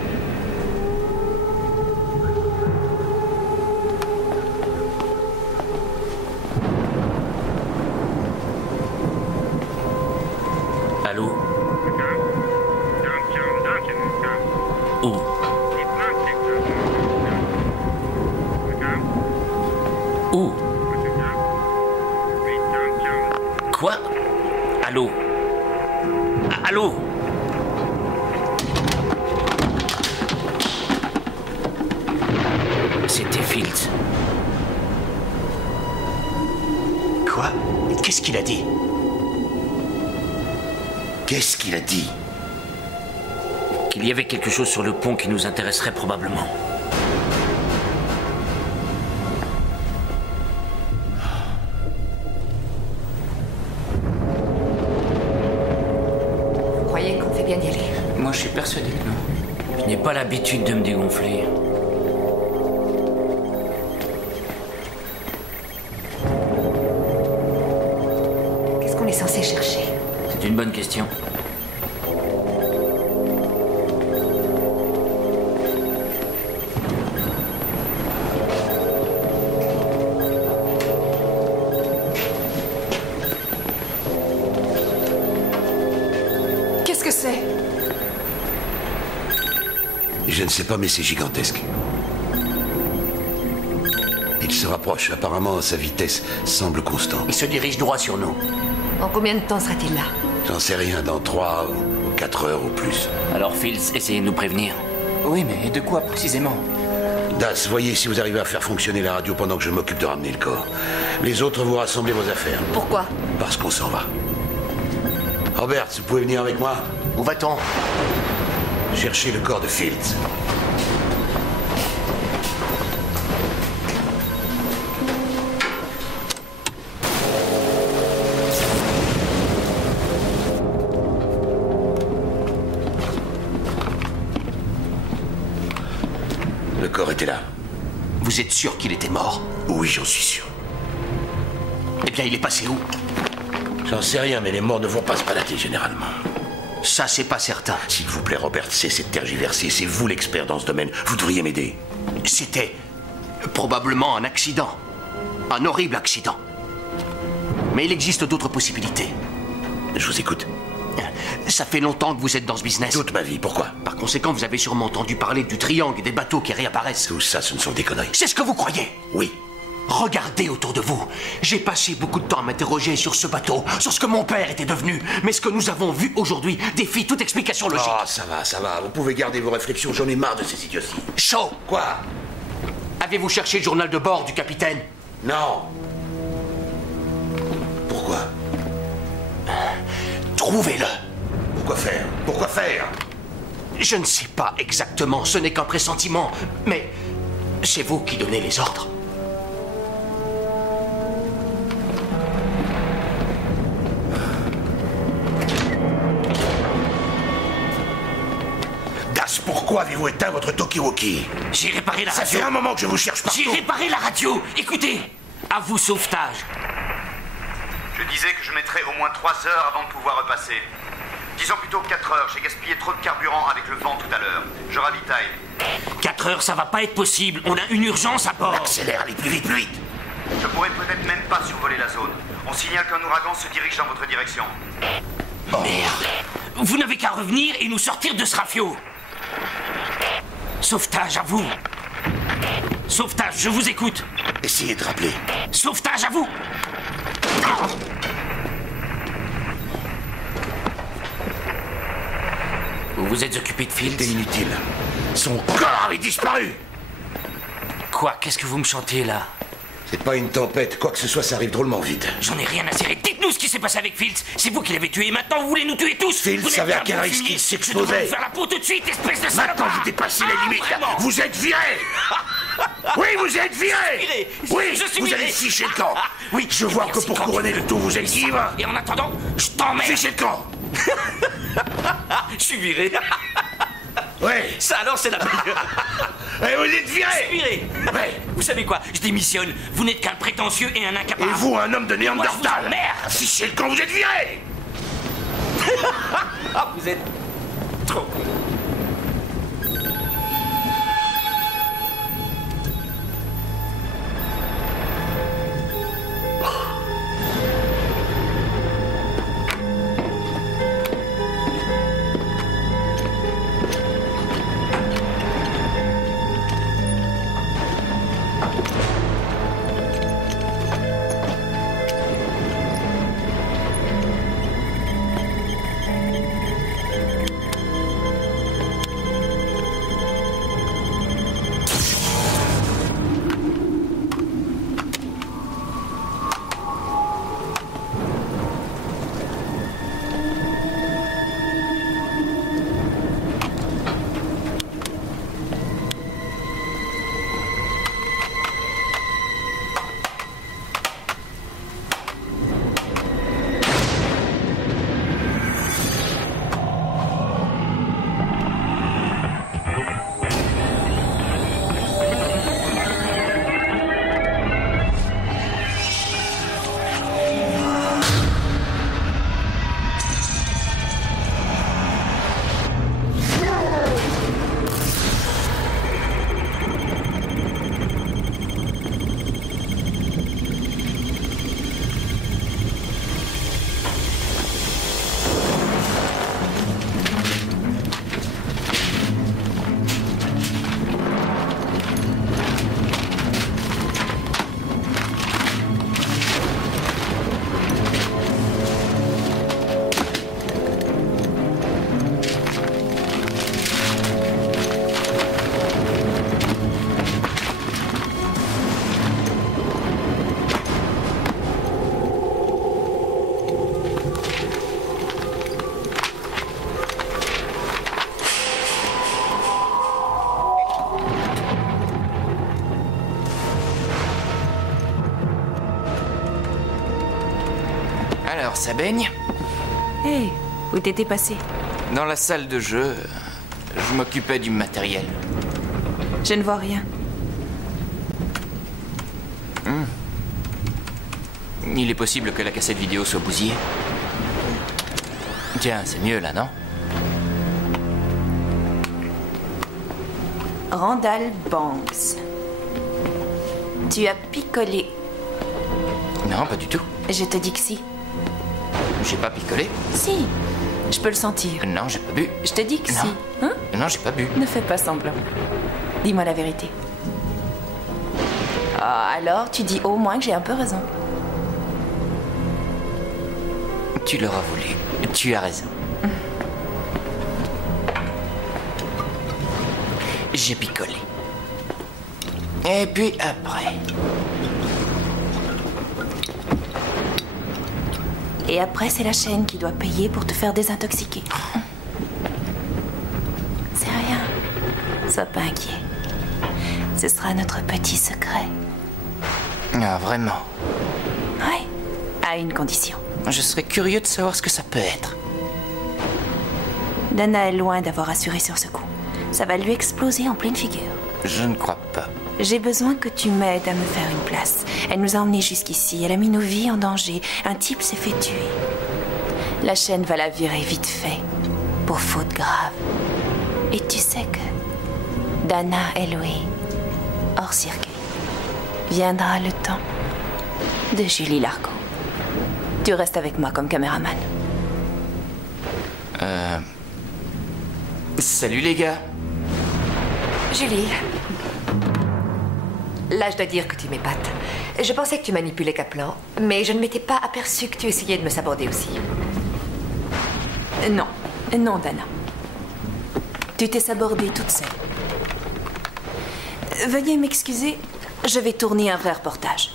Allô? Où? Où? Quoi? Allô? Allô? C'était Fields. Quoi? Qu'est-ce qu'il a dit? Qu'est-ce qu'il a dit? Qu'il y avait quelque chose sur le pont qui nous intéresserait probablement. Vous croyez qu'on fait bien d'y aller? Moi, je suis persuadé que non. Je n'ai pas l'habitude de me dégonfler. Qu'est-ce qu'on est censé chercher? C'est une bonne question. Qu'est-ce que c'est? Je ne sais pas, mais c'est gigantesque. Il se rapproche. Apparemment, sa vitesse semble constante. Il se dirige droit sur nous. En combien de temps sera-t-il là? J'en sais rien, dans 3 ou 4 heures ou plus. Alors, Fields, essayez de nous prévenir. Oui, mais de quoi précisément? Das, voyez si vous arrivez à faire fonctionner la radio pendant que je m'occupe de ramener le corps. Les autres, vous rassemblez vos affaires. Pourquoi? Parce qu'on s'en va. Roberts, vous pouvez venir avec moi? Où va-t-on? Chercher le corps de Fields. Le corps était là. Vous êtes sûr qu'il était mort? Oui, j'en suis sûr. Eh bien, il est passé où? J'en sais rien, mais les morts ne vont pas se balader généralement. Ça, c'est pas certain. S'il vous plaît, Robert, cessez de tergiverser. C'est vous l'expert dans ce domaine. Vous devriez m'aider. C'était probablement un accident. Un horrible accident. Mais il existe d'autres possibilités. Je vous écoute. Ça fait longtemps que vous êtes dans ce business. Toute ma vie, pourquoi? Par conséquent, vous avez sûrement entendu parler du triangle et des bateaux qui réapparaissent. Tout ça, ce ne sont des conneries. C'est ce que vous croyez? Oui. Regardez autour de vous. J'ai passé beaucoup de temps à m'interroger sur ce bateau, sur ce que mon père était devenu. Mais ce que nous avons vu aujourd'hui défie toute explication logique. Oh, ça va. Vous pouvez garder vos réflexions. J'en ai marre de ces idioties. Shaw! Quoi? Avez-vous cherché le journal de bord du capitaine? Non. Pourquoi? Trouvez-le. Pourquoi faire? Je ne sais pas exactement. Ce n'est qu'un pressentiment. Mais c'est vous qui donnez les ordres. Pourquoi avez-vous éteint votre talkie-walkie? J'ai réparé la radio. Ça fait un moment que je vous cherche partout. J'ai réparé la radio. Écoutez, à vous, sauvetage. Je disais que je mettrais au moins 3 heures avant de pouvoir repasser. Disons plutôt 4 heures. J'ai gaspillé trop de carburant avec le vent tout à l'heure. Je ravitaille. 4 heures, ça va pas être possible. On a une urgence à bord. Accélère, allez plus vite, plus vite. Je pourrais peut-être même pas survoler la zone. On signale qu'un ouragan se dirige dans votre direction. Oh. Merde. Vous n'avez qu'à revenir et nous sortir de ce rafio. Sauvetage, à vous. Sauvetage, je vous écoute. Essayez de rappeler. Sauvetage, à vous. Vous vous êtes occupé de Fields? C'est inutile. Son corps avait disparu. Quoi? Qu'est-ce que vous me chantez, là? C'est pas une tempête. Quoi que ce soit, ça arrive drôlement vite. J'en ai rien à cirer. Dites-nous ce qui s'est passé avec Fields. C'est vous qui l'avez tué. Maintenant, vous voulez nous tuer tous. Fields savait à quel risque il s'exposait. Je devrais vous faire la peau tout de suite, espèce de salopard. Maintenant, vous dépassez les limites. Vraiment. Vous êtes viré. Oui, vous êtes viré. Oui, vous allez ficher le camp. Oui, je vois que pour couronner le tout, vous êtes libre. Et en attendant, je t'emmerde. Fichez le camp. Je suis viré. Ouais. Ça alors, c'est la meilleure. Et vous êtes viré. Je suis viré. Ouais. Vous savez quoi? Je démissionne. Vous n'êtes qu'un prétentieux et un incapable. Et vous, un homme de Néandertal. Merde. Fichez le camp, vous êtes viré. Ah, vous êtes trop con. Alors, ça baigne? Hé, où t'étais passé? Dans la salle de jeu, je m'occupais du matériel. Je ne vois rien. Il est possible que la cassette vidéo soit bousillée. Tiens, c'est mieux là, non? Randall Banks. Tu as picolé. Non, pas du tout. Je te dis que si. J'ai pas picolé. Si, je peux le sentir. Non, j'ai pas bu. Je te dis que Non. si. Hein? Non, j'ai pas bu. Ne fais pas semblant. Dis-moi la vérité. Ah, alors tu dis au moins que j'ai un peu raison. Tu l'auras voulu. Tu as raison. J'ai picolé. Et puis après... Et après, c'est la chaîne qui doit payer pour te faire désintoxiquer. C'est rien. Sois pas inquiet. Ce sera notre petit secret. Ah, vraiment? Oui, à une condition. Je serais curieux de savoir ce que ça peut être. Dana est loin d'avoir assuré sur ce coup. Ça va lui exploser en pleine figure. Je ne crois pas. J'ai besoin que tu m'aides à me faire une place. Elle nous a emmenés jusqu'ici. Elle a mis nos vies en danger. Un type s'est fait tuer. La chaîne va la virer vite fait. Pour faute grave. Et tu sais que Dana et Louis, hors circuit, viendra le temps de Julie Largo. Tu restes avec moi comme caméraman. Salut les gars. Julie. Là, je dois dire que tu m'épates. Je pensais que tu manipulais Kaplan, mais je ne m'étais pas aperçu que tu essayais de me saborder aussi. Non. Non, Dana. Tu t'es sabordée toute seule. Veuillez m'excuser, je vais tourner un vrai reportage.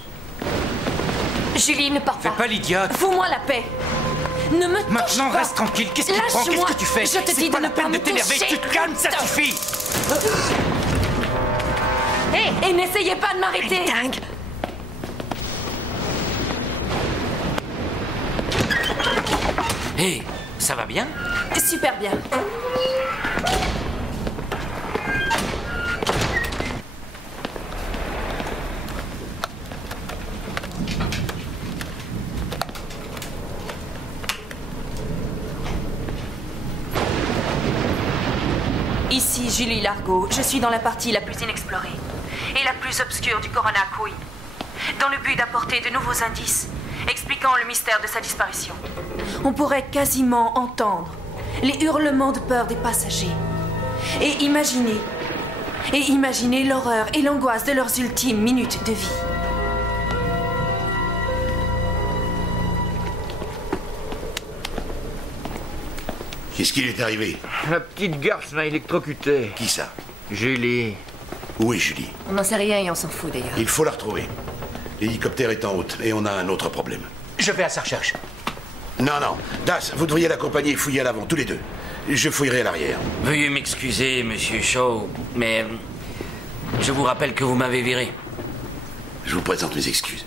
Julie, ne pars pas. Fais pas l'idiote. Fous-moi la paix. Ne me touche Maintenant, pas. reste tranquille. Qu'est-ce qui te prend? Qu'est-ce que tu fais? Je te dis C'est pas de la ne pas peine de me t'énerver. toucher. Tu te calmes, ça suffit. Hé, et n'essayez pas de m'arrêter. Dingue. Hé, ça va bien? Super bien. Ici Julie Largo. Je suis dans la partie la plus inexplorée et la plus obscure du Corona Queen, dans le but d'apporter de nouveaux indices expliquant le mystère de sa disparition. On pourrait quasiment entendre les hurlements de peur des passagers et imaginer l'horreur et l'angoisse de leurs ultimes minutes de vie. Qu'est-ce qu'il est arrivé? La petite garce m'a électrocuté. Qui ça? Julie. Où est Julie? On n'en sait rien et on s'en fout d'ailleurs. Il faut la retrouver. L'hélicoptère est en route et on a un autre problème. Je vais à sa recherche. Non, non. Das, vous devriez l'accompagner et fouiller à l'avant, tous les deux. Je fouillerai à l'arrière. Veuillez m'excuser, monsieur Shaw, mais je vous rappelle que vous m'avez viré. Je vous présente mes excuses.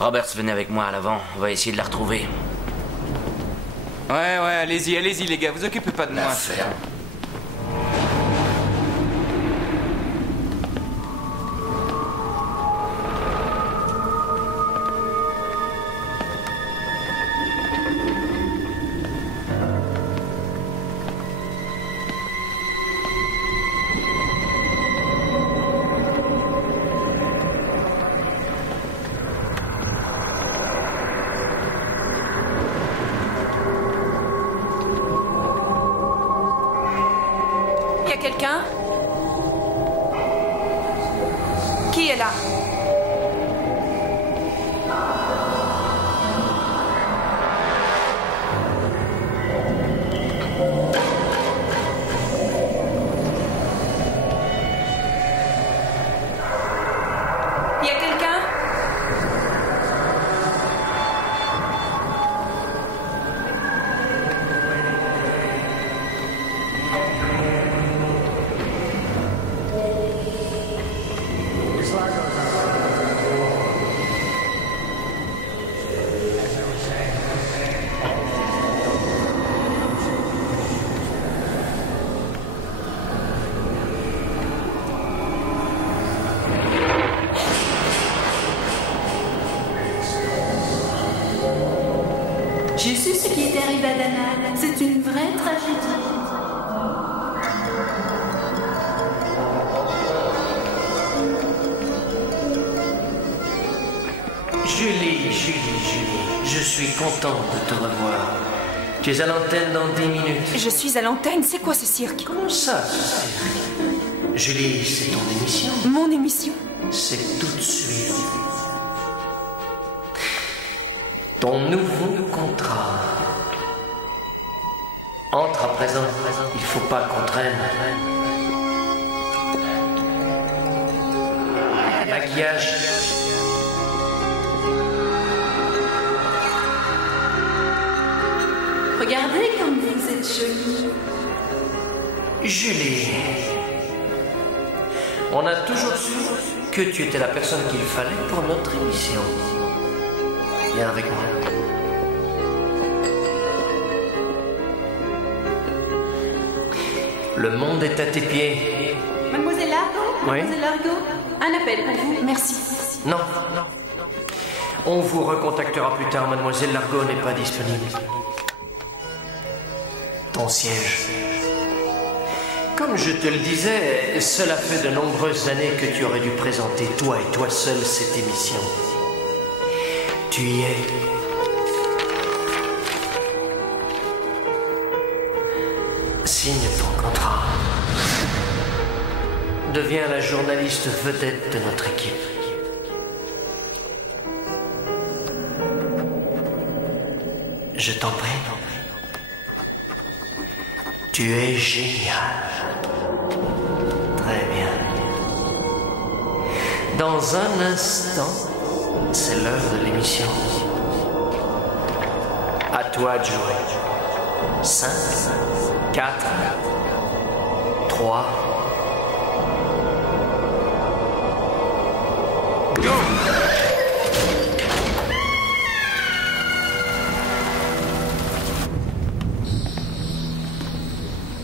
Roberts, venez avec moi à l'avant. On va essayer de la retrouver. Ouais, allez-y, les gars, vous occupez pas de moi. L'affaire. Quelqu'un? Qui est là? Y a quelqu'un? Je sais ce qui est arrivé à Danal. C'est une vraie tragédie. Julie, je suis contente de te revoir. Tu es à l'antenne dans 10 minutes. Je suis à l'antenne, c'est quoi ce cirque? Comment ça, ce cirque? Julie, c'est ton émission. Mon émission? C'est tout de suite. Ton nouveau contrat. Entre à présent, il faut pas qu'on traîne. Maquillage. Regardez comme vous êtes jolie. Julie, on a toujours su que tu étais la personne qu'il fallait pour notre émission. Viens avec moi. Le monde est à tes pieds. Mademoiselle Largo? Oui? Mademoiselle Largo? Un appel pour vous. Merci. Non. On vous recontactera plus tard. Mademoiselle Largo n'est pas disponible. Ton siège. Comme je te le disais, cela fait de nombreuses années que tu aurais dû présenter toi et toi seul cette émission. Tu y es. Signe ton contrat. Deviens la journaliste vedette de notre équipe. Je t'en prie. Tu es génial. Très bien. Dans un instant, c'est l'heure de l'émission. À toi de jouer. 5, 4, 3, go!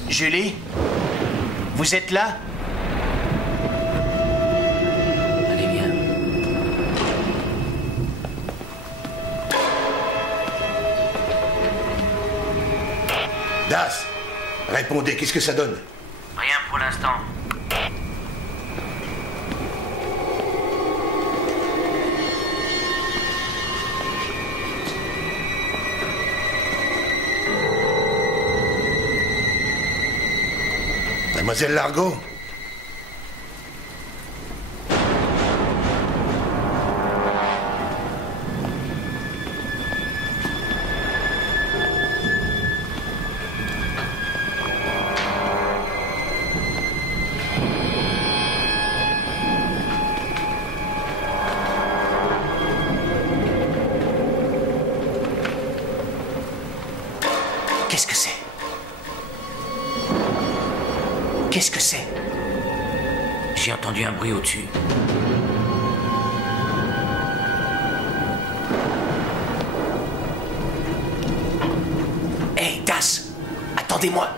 Julie, vous êtes là? Allez, viens. Das, répondez, qu'est-ce que ça donne? Rien pour l'instant. Mademoiselle Largo? Qu'est-ce que c'est? Qu'est-ce que c'est? J'ai entendu un bruit au-dessus. Hé, Das, attendez-moi.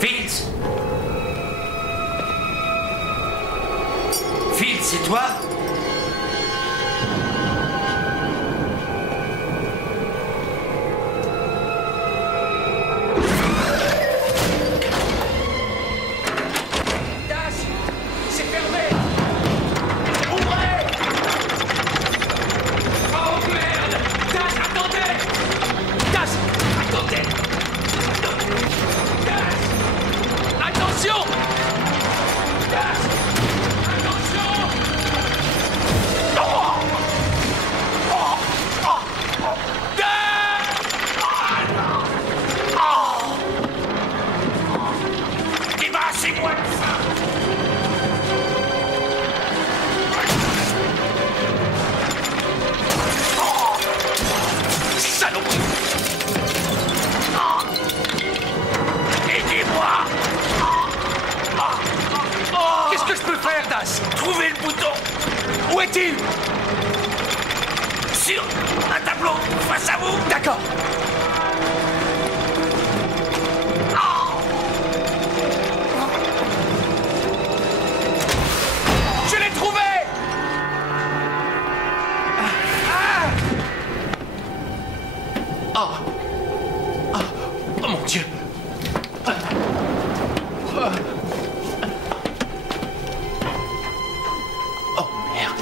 Fields! Fields, c'est toi? C'est fermé! Ouvrez! Oh merde! Das, attendez! Das, attendez! Das! Attention! Das! Attention! Oh! Oh! Oh! Das! Oh! Débarrassez-moi de ça! Saloperie! Aidez-moi! Qu'est-ce que je peux faire, Das? Trouvez le bouton! Où est-il? Sur un tableau! flot face à vous. D'accord. Je l'ai trouvé. Oh mon Dieu. Oh merde.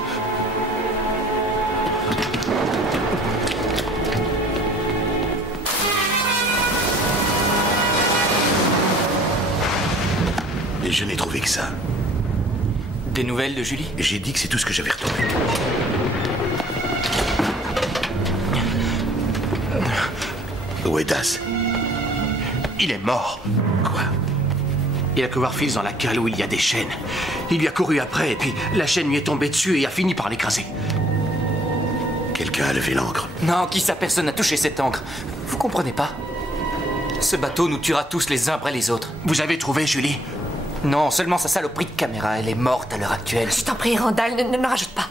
Et je n'ai trouvé que ça. Des nouvelles de Julie? J'ai dit que c'est tout ce que j'avais retrouvé. Où est Das? Il est mort. Quoi? Il a cru voir Fields dans la cale où il y a des chaînes. Il lui a couru après, et puis la chaîne lui est tombée dessus et a fini par l'écraser. Quelqu'un a levé l'ancre. Non, qui ça? Personne n'a touché cette encre. Vous comprenez pas? Ce bateau nous tuera tous les uns après les autres. Vous avez trouvé Julie? Non, seulement sa saloperie de caméra. Elle est morte à l'heure actuelle. Je t'en prie, Randall, ne rajoute pas.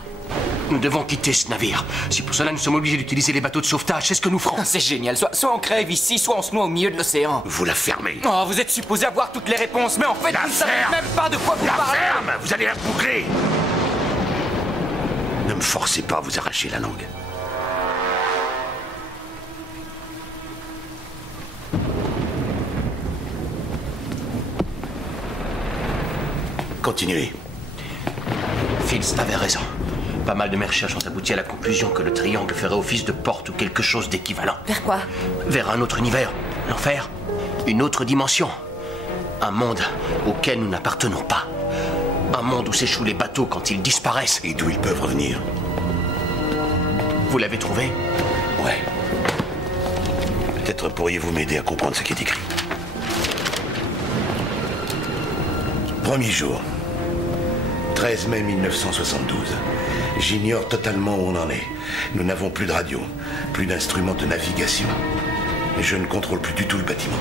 Nous devons quitter ce navire. Si pour cela nous sommes obligés d'utiliser les bateaux de sauvetage, c'est ce que nous ferons. C'est génial. Soit on crève ici, soit on se noie au milieu de l'océan. Vous la fermez. Oh, vous êtes supposé avoir toutes les réponses, mais en fait, vous ne savez même pas de quoi vous parlez. Ferme! Vous allez la boucler. Ne me forcez pas à vous arracher la langue. Continuez. Fields avait raison. Pas mal de mes recherches ont abouti à la conclusion que le triangle ferait office de porte ou quelque chose d'équivalent. Vers quoi? Vers un autre univers, l'enfer, une autre dimension. Un monde auquel nous n'appartenons pas. Un monde où s'échouent les bateaux quand ils disparaissent. Et d'où ils peuvent revenir. Vous l'avez trouvé? Ouais. Peut-être pourriez-vous m'aider à comprendre ce qui est écrit. Premier jour. 13 mai 1972. J'ignore totalement où on en est. Nous n'avons plus de radio, plus d'instruments de navigation. Et je ne contrôle plus du tout le bâtiment.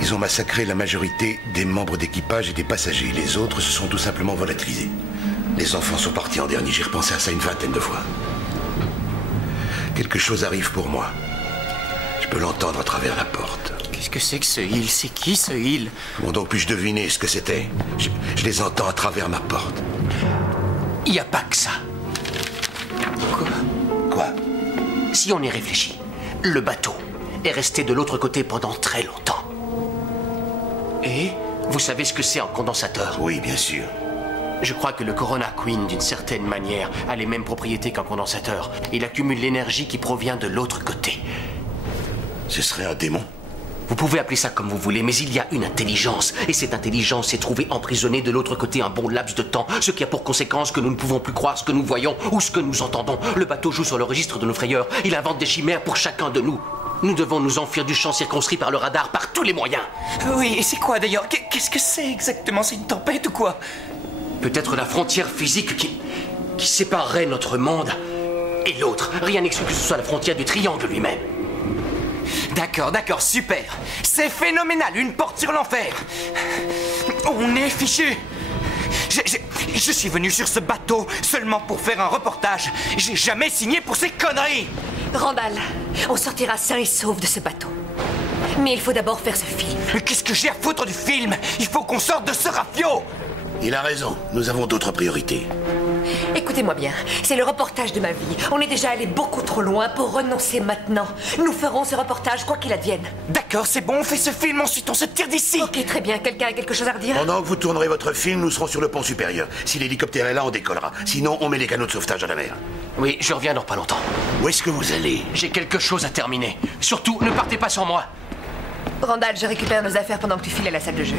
Ils ont massacré la majorité des membres d'équipage et des passagers. Les autres se sont tout simplement volatilisés. Les enfants sont partis en dernier. J'ai repensé à ça une vingtaine de fois. Quelque chose arrive pour moi. Je peux l'entendre à travers la porte. Qu'est-ce que c'est que ce Hill? C'est qui ce Hill? Comment donc puis-je deviner ce que c'était? Je les entends à travers ma porte. Il n'y a pas que ça. Quoi? Si on y réfléchit, le bateau est resté de l'autre côté pendant très longtemps. Et vous savez ce que c'est un condensateur? Oui, bien sûr. Je crois que le Corona Queen, d'une certaine manière, a les mêmes propriétés qu'un condensateur. Il accumule l'énergie qui provient de l'autre côté. Ce serait un démon? Vous pouvez appeler ça comme vous voulez, mais il y a une intelligence. Et cette intelligence s'est trouvée emprisonnée de l'autre côté un bon laps de temps, ce qui a pour conséquence que nous ne pouvons plus croire ce que nous voyons ou ce que nous entendons. Le bateau joue sur le registre de nos frayeurs. Il invente des chimères pour chacun de nous. Nous devons nous enfuir du champ circonscrit par le radar par tous les moyens. Oui, et c'est quoi d'ailleurs? Qu'est-ce que c'est exactement? C'est une tempête ou quoi? Peut-être la frontière physique qui séparerait notre monde et l'autre. Rien n'exclut que ce soit la frontière du triangle lui-même. D'accord, super. C'est phénoménal, une porte sur l'enfer. On est fichu. Je suis venu sur ce bateau seulement pour faire un reportage. J'ai jamais signé pour ces conneries. Randall, on sortira sain et sauf de ce bateau. Mais il faut d'abord faire ce film. Mais qu'est-ce que j'ai à foutre du film? Il faut qu'on sorte de ce rafio. Il a raison, nous avons d'autres priorités. Écoutez-moi bien, c'est le reportage de ma vie. On est déjà allé beaucoup trop loin pour renoncer maintenant. Nous ferons ce reportage quoi qu'il advienne. D'accord, c'est bon, on fait ce film, ensuite on se tire d'ici. Ok, très bien. Quelqu'un a quelque chose à redire? Pendant que vous tournerez votre film, nous serons sur le pont supérieur. Si l'hélicoptère est là, on décollera. Sinon, on met les canaux de sauvetage à la mer. Oui, je reviens dans pas longtemps. Où est-ce que vous allez? J'ai quelque chose à terminer. Surtout, ne partez pas sans moi. Randall, je récupère nos affaires pendant que tu files à la salle de jeu.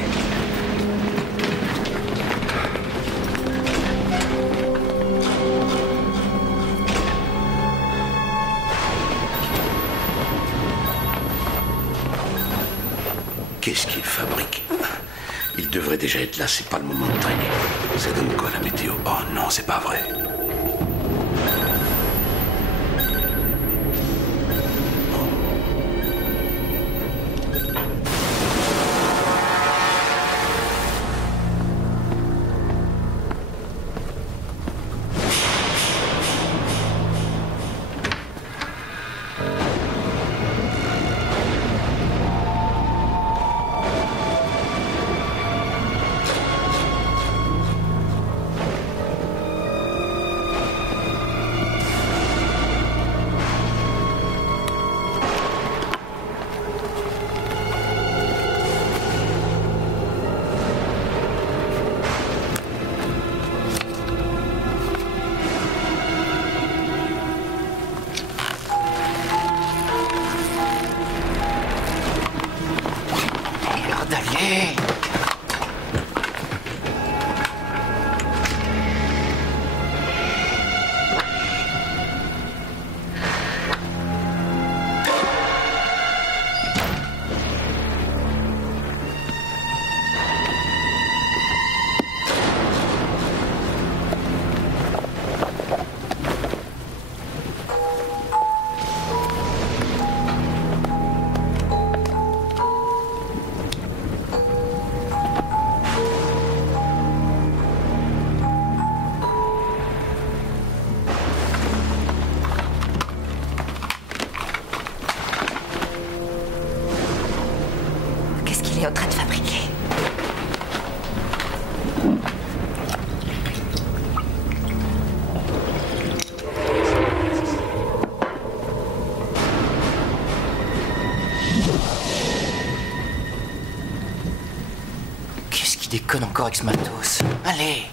Qu'est-ce qu'il fabrique? Il devrait déjà être là, c'est pas le moment de traîner. Ça donne quoi la météo? Oh non, c'est pas vrai. déconne encore avec ce matos. Allez.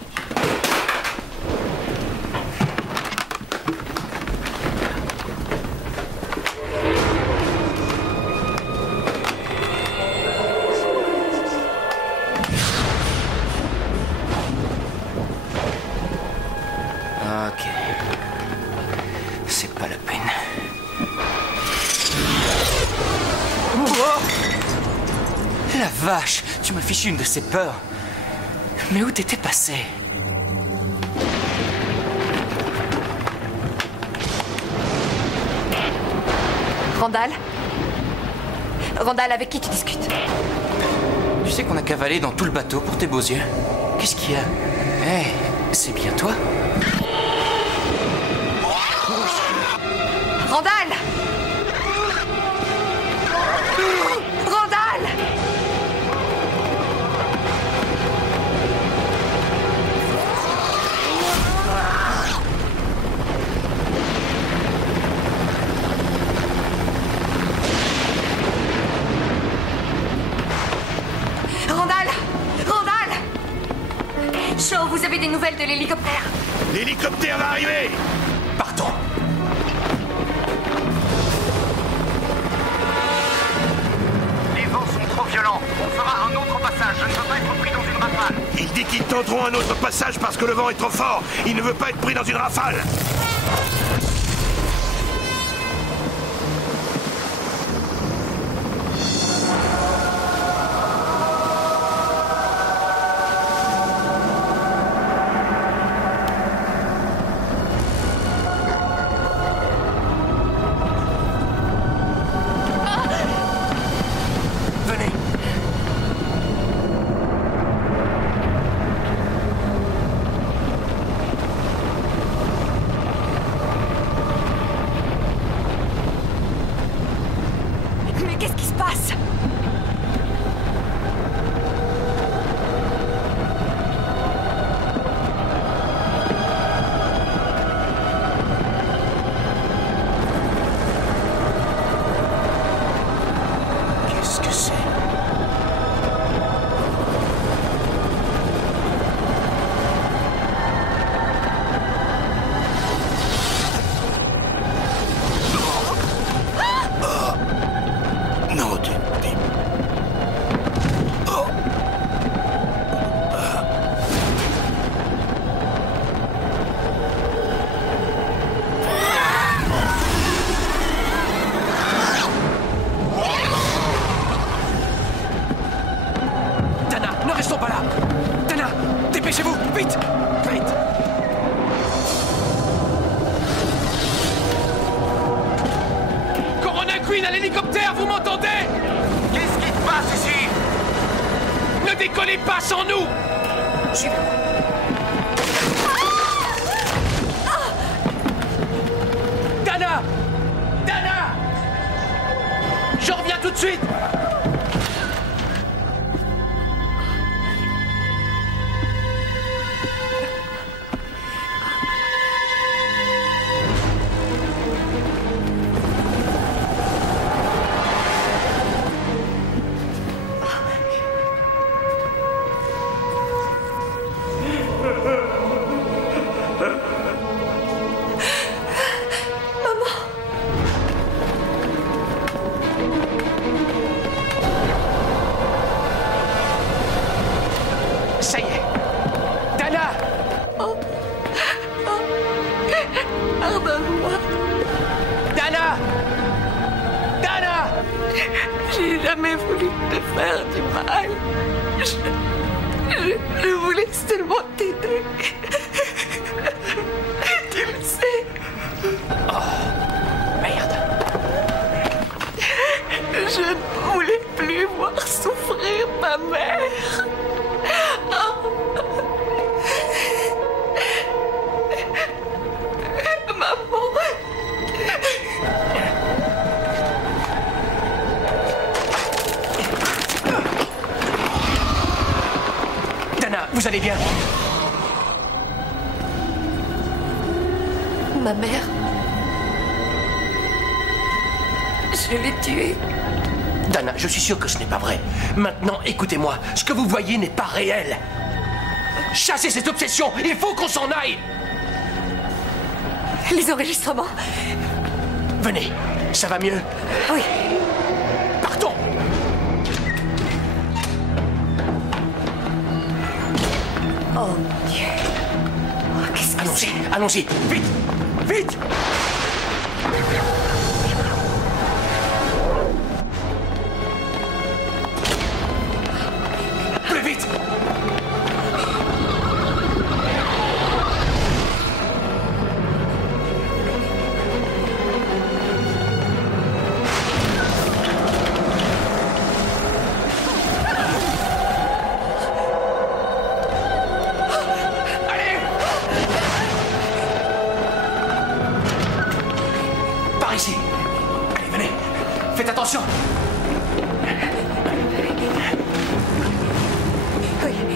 Ok. C'est pas la peine. Oh, la vache, tu m'as fichu une de ces peurs. Mais où t'étais passé? Randall? Randall, avec qui tu discutes? Tu sais qu'on a cavalé dans tout le bateau pour tes beaux yeux. Qu'est-ce qu'il y a? Hé, c'est bien toi? Randall! Randall! Randall! Randall! Shaw, vous avez des nouvelles de l'hélicoptère? L'hélicoptère va arriver! Partons! Les vents sont trop violents. On fera un autre passage. Je ne veux pas être pris dans une rafale. Il dit qu'ils tenteront un autre passage parce que le vent est trop fort. Il ne veut pas être pris dans une rafale. Vous allez bien? Ma mère. Je l'ai tuée. Dana, je suis sûr que ce n'est pas vrai. Maintenant, écoutez-moi. Ce que vous voyez n'est pas réel. Chassez cette obsession. Il faut qu'on s'en aille. Les enregistrements. Venez. Ça va mieux? Oui. Partons. Oh mon Dieu. Oh, qu'est-ce que c'est? Allons-y. Vite. Vite. Plus vite. Attention!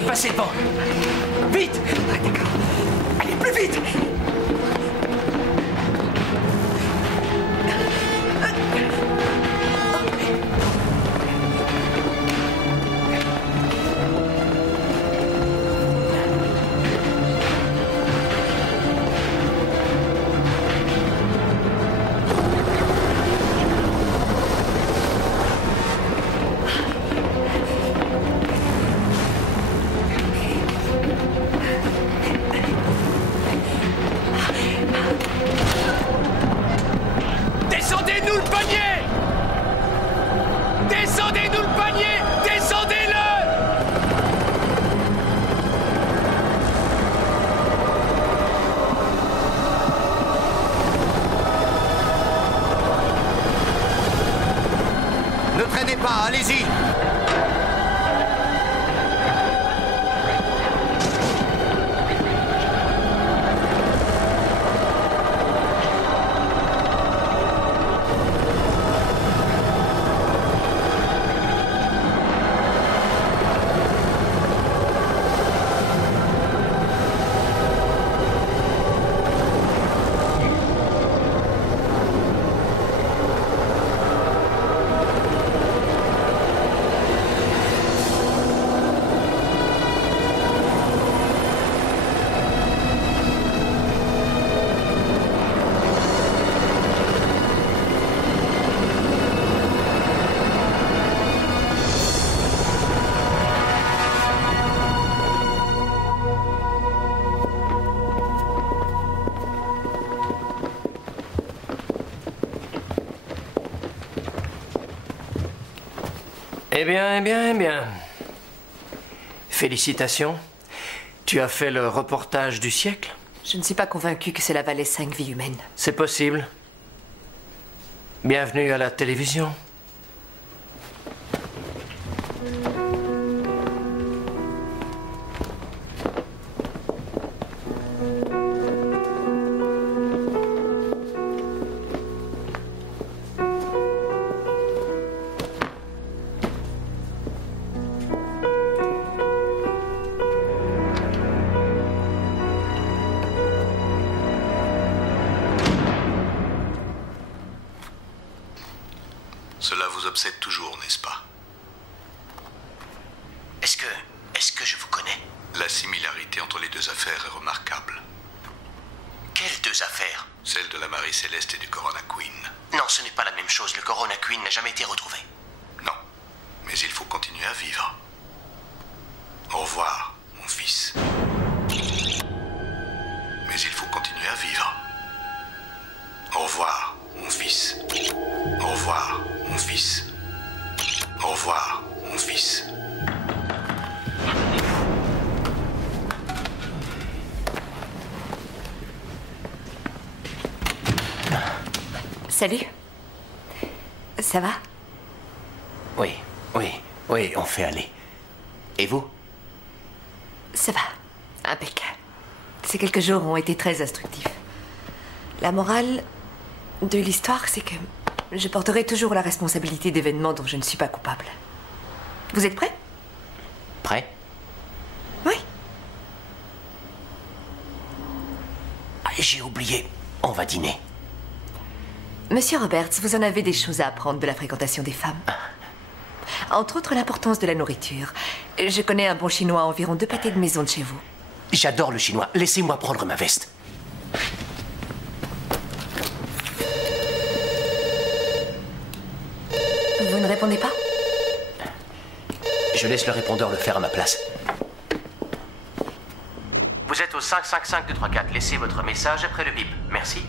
Passez devant! Vite! Allez, plus vite! Descendez-nous le panier! Descendez-nous le panier! Descendez-le! Ne traînez pas, allez-y! Eh bien, eh bien, eh bien. Félicitations. Tu as fait le reportage du siècle? Je ne suis pas convaincue que cela valait 5 vies humaines. C'est possible. Bienvenue à la télévision. Cela vous obsède toujours, n'est-ce pas? Est-ce que je vous connais? La similarité entre les deux affaires est remarquable. Quelles deux affaires? Celle de la Marie Céleste et du Corona Queen. Non, ce n'est pas la même chose. Le Corona Queen n'a jamais été retrouvé. Non, mais il faut continuer à vivre. Au revoir, mon fils. Mais il faut continuer à vivre. Au revoir, mon fils. Au revoir, mon fils. Au revoir, mon fils. Salut. Ça va? Oui, on fait aller. Et vous? Ça va. Impeccable. Ces quelques jours ont été très instructifs. La morale de l'histoire, c'est que je porterai toujours la responsabilité d'événements dont je ne suis pas coupable. Vous êtes prêts? Prêt? Oui. Ah, j'ai oublié. On va dîner. Monsieur Roberts, vous en avez des choses à apprendre de la fréquentation des femmes. Entre autres, l'importance de la nourriture. Je connais un bon chinois à environ 2 pâtés de maison de chez vous. J'adore le chinois. Laissez-moi prendre ma veste. Vous ne répondez pas? Je laisse le répondeur le faire à ma place. Vous êtes au 555-234. Laissez votre message après le bip. Merci.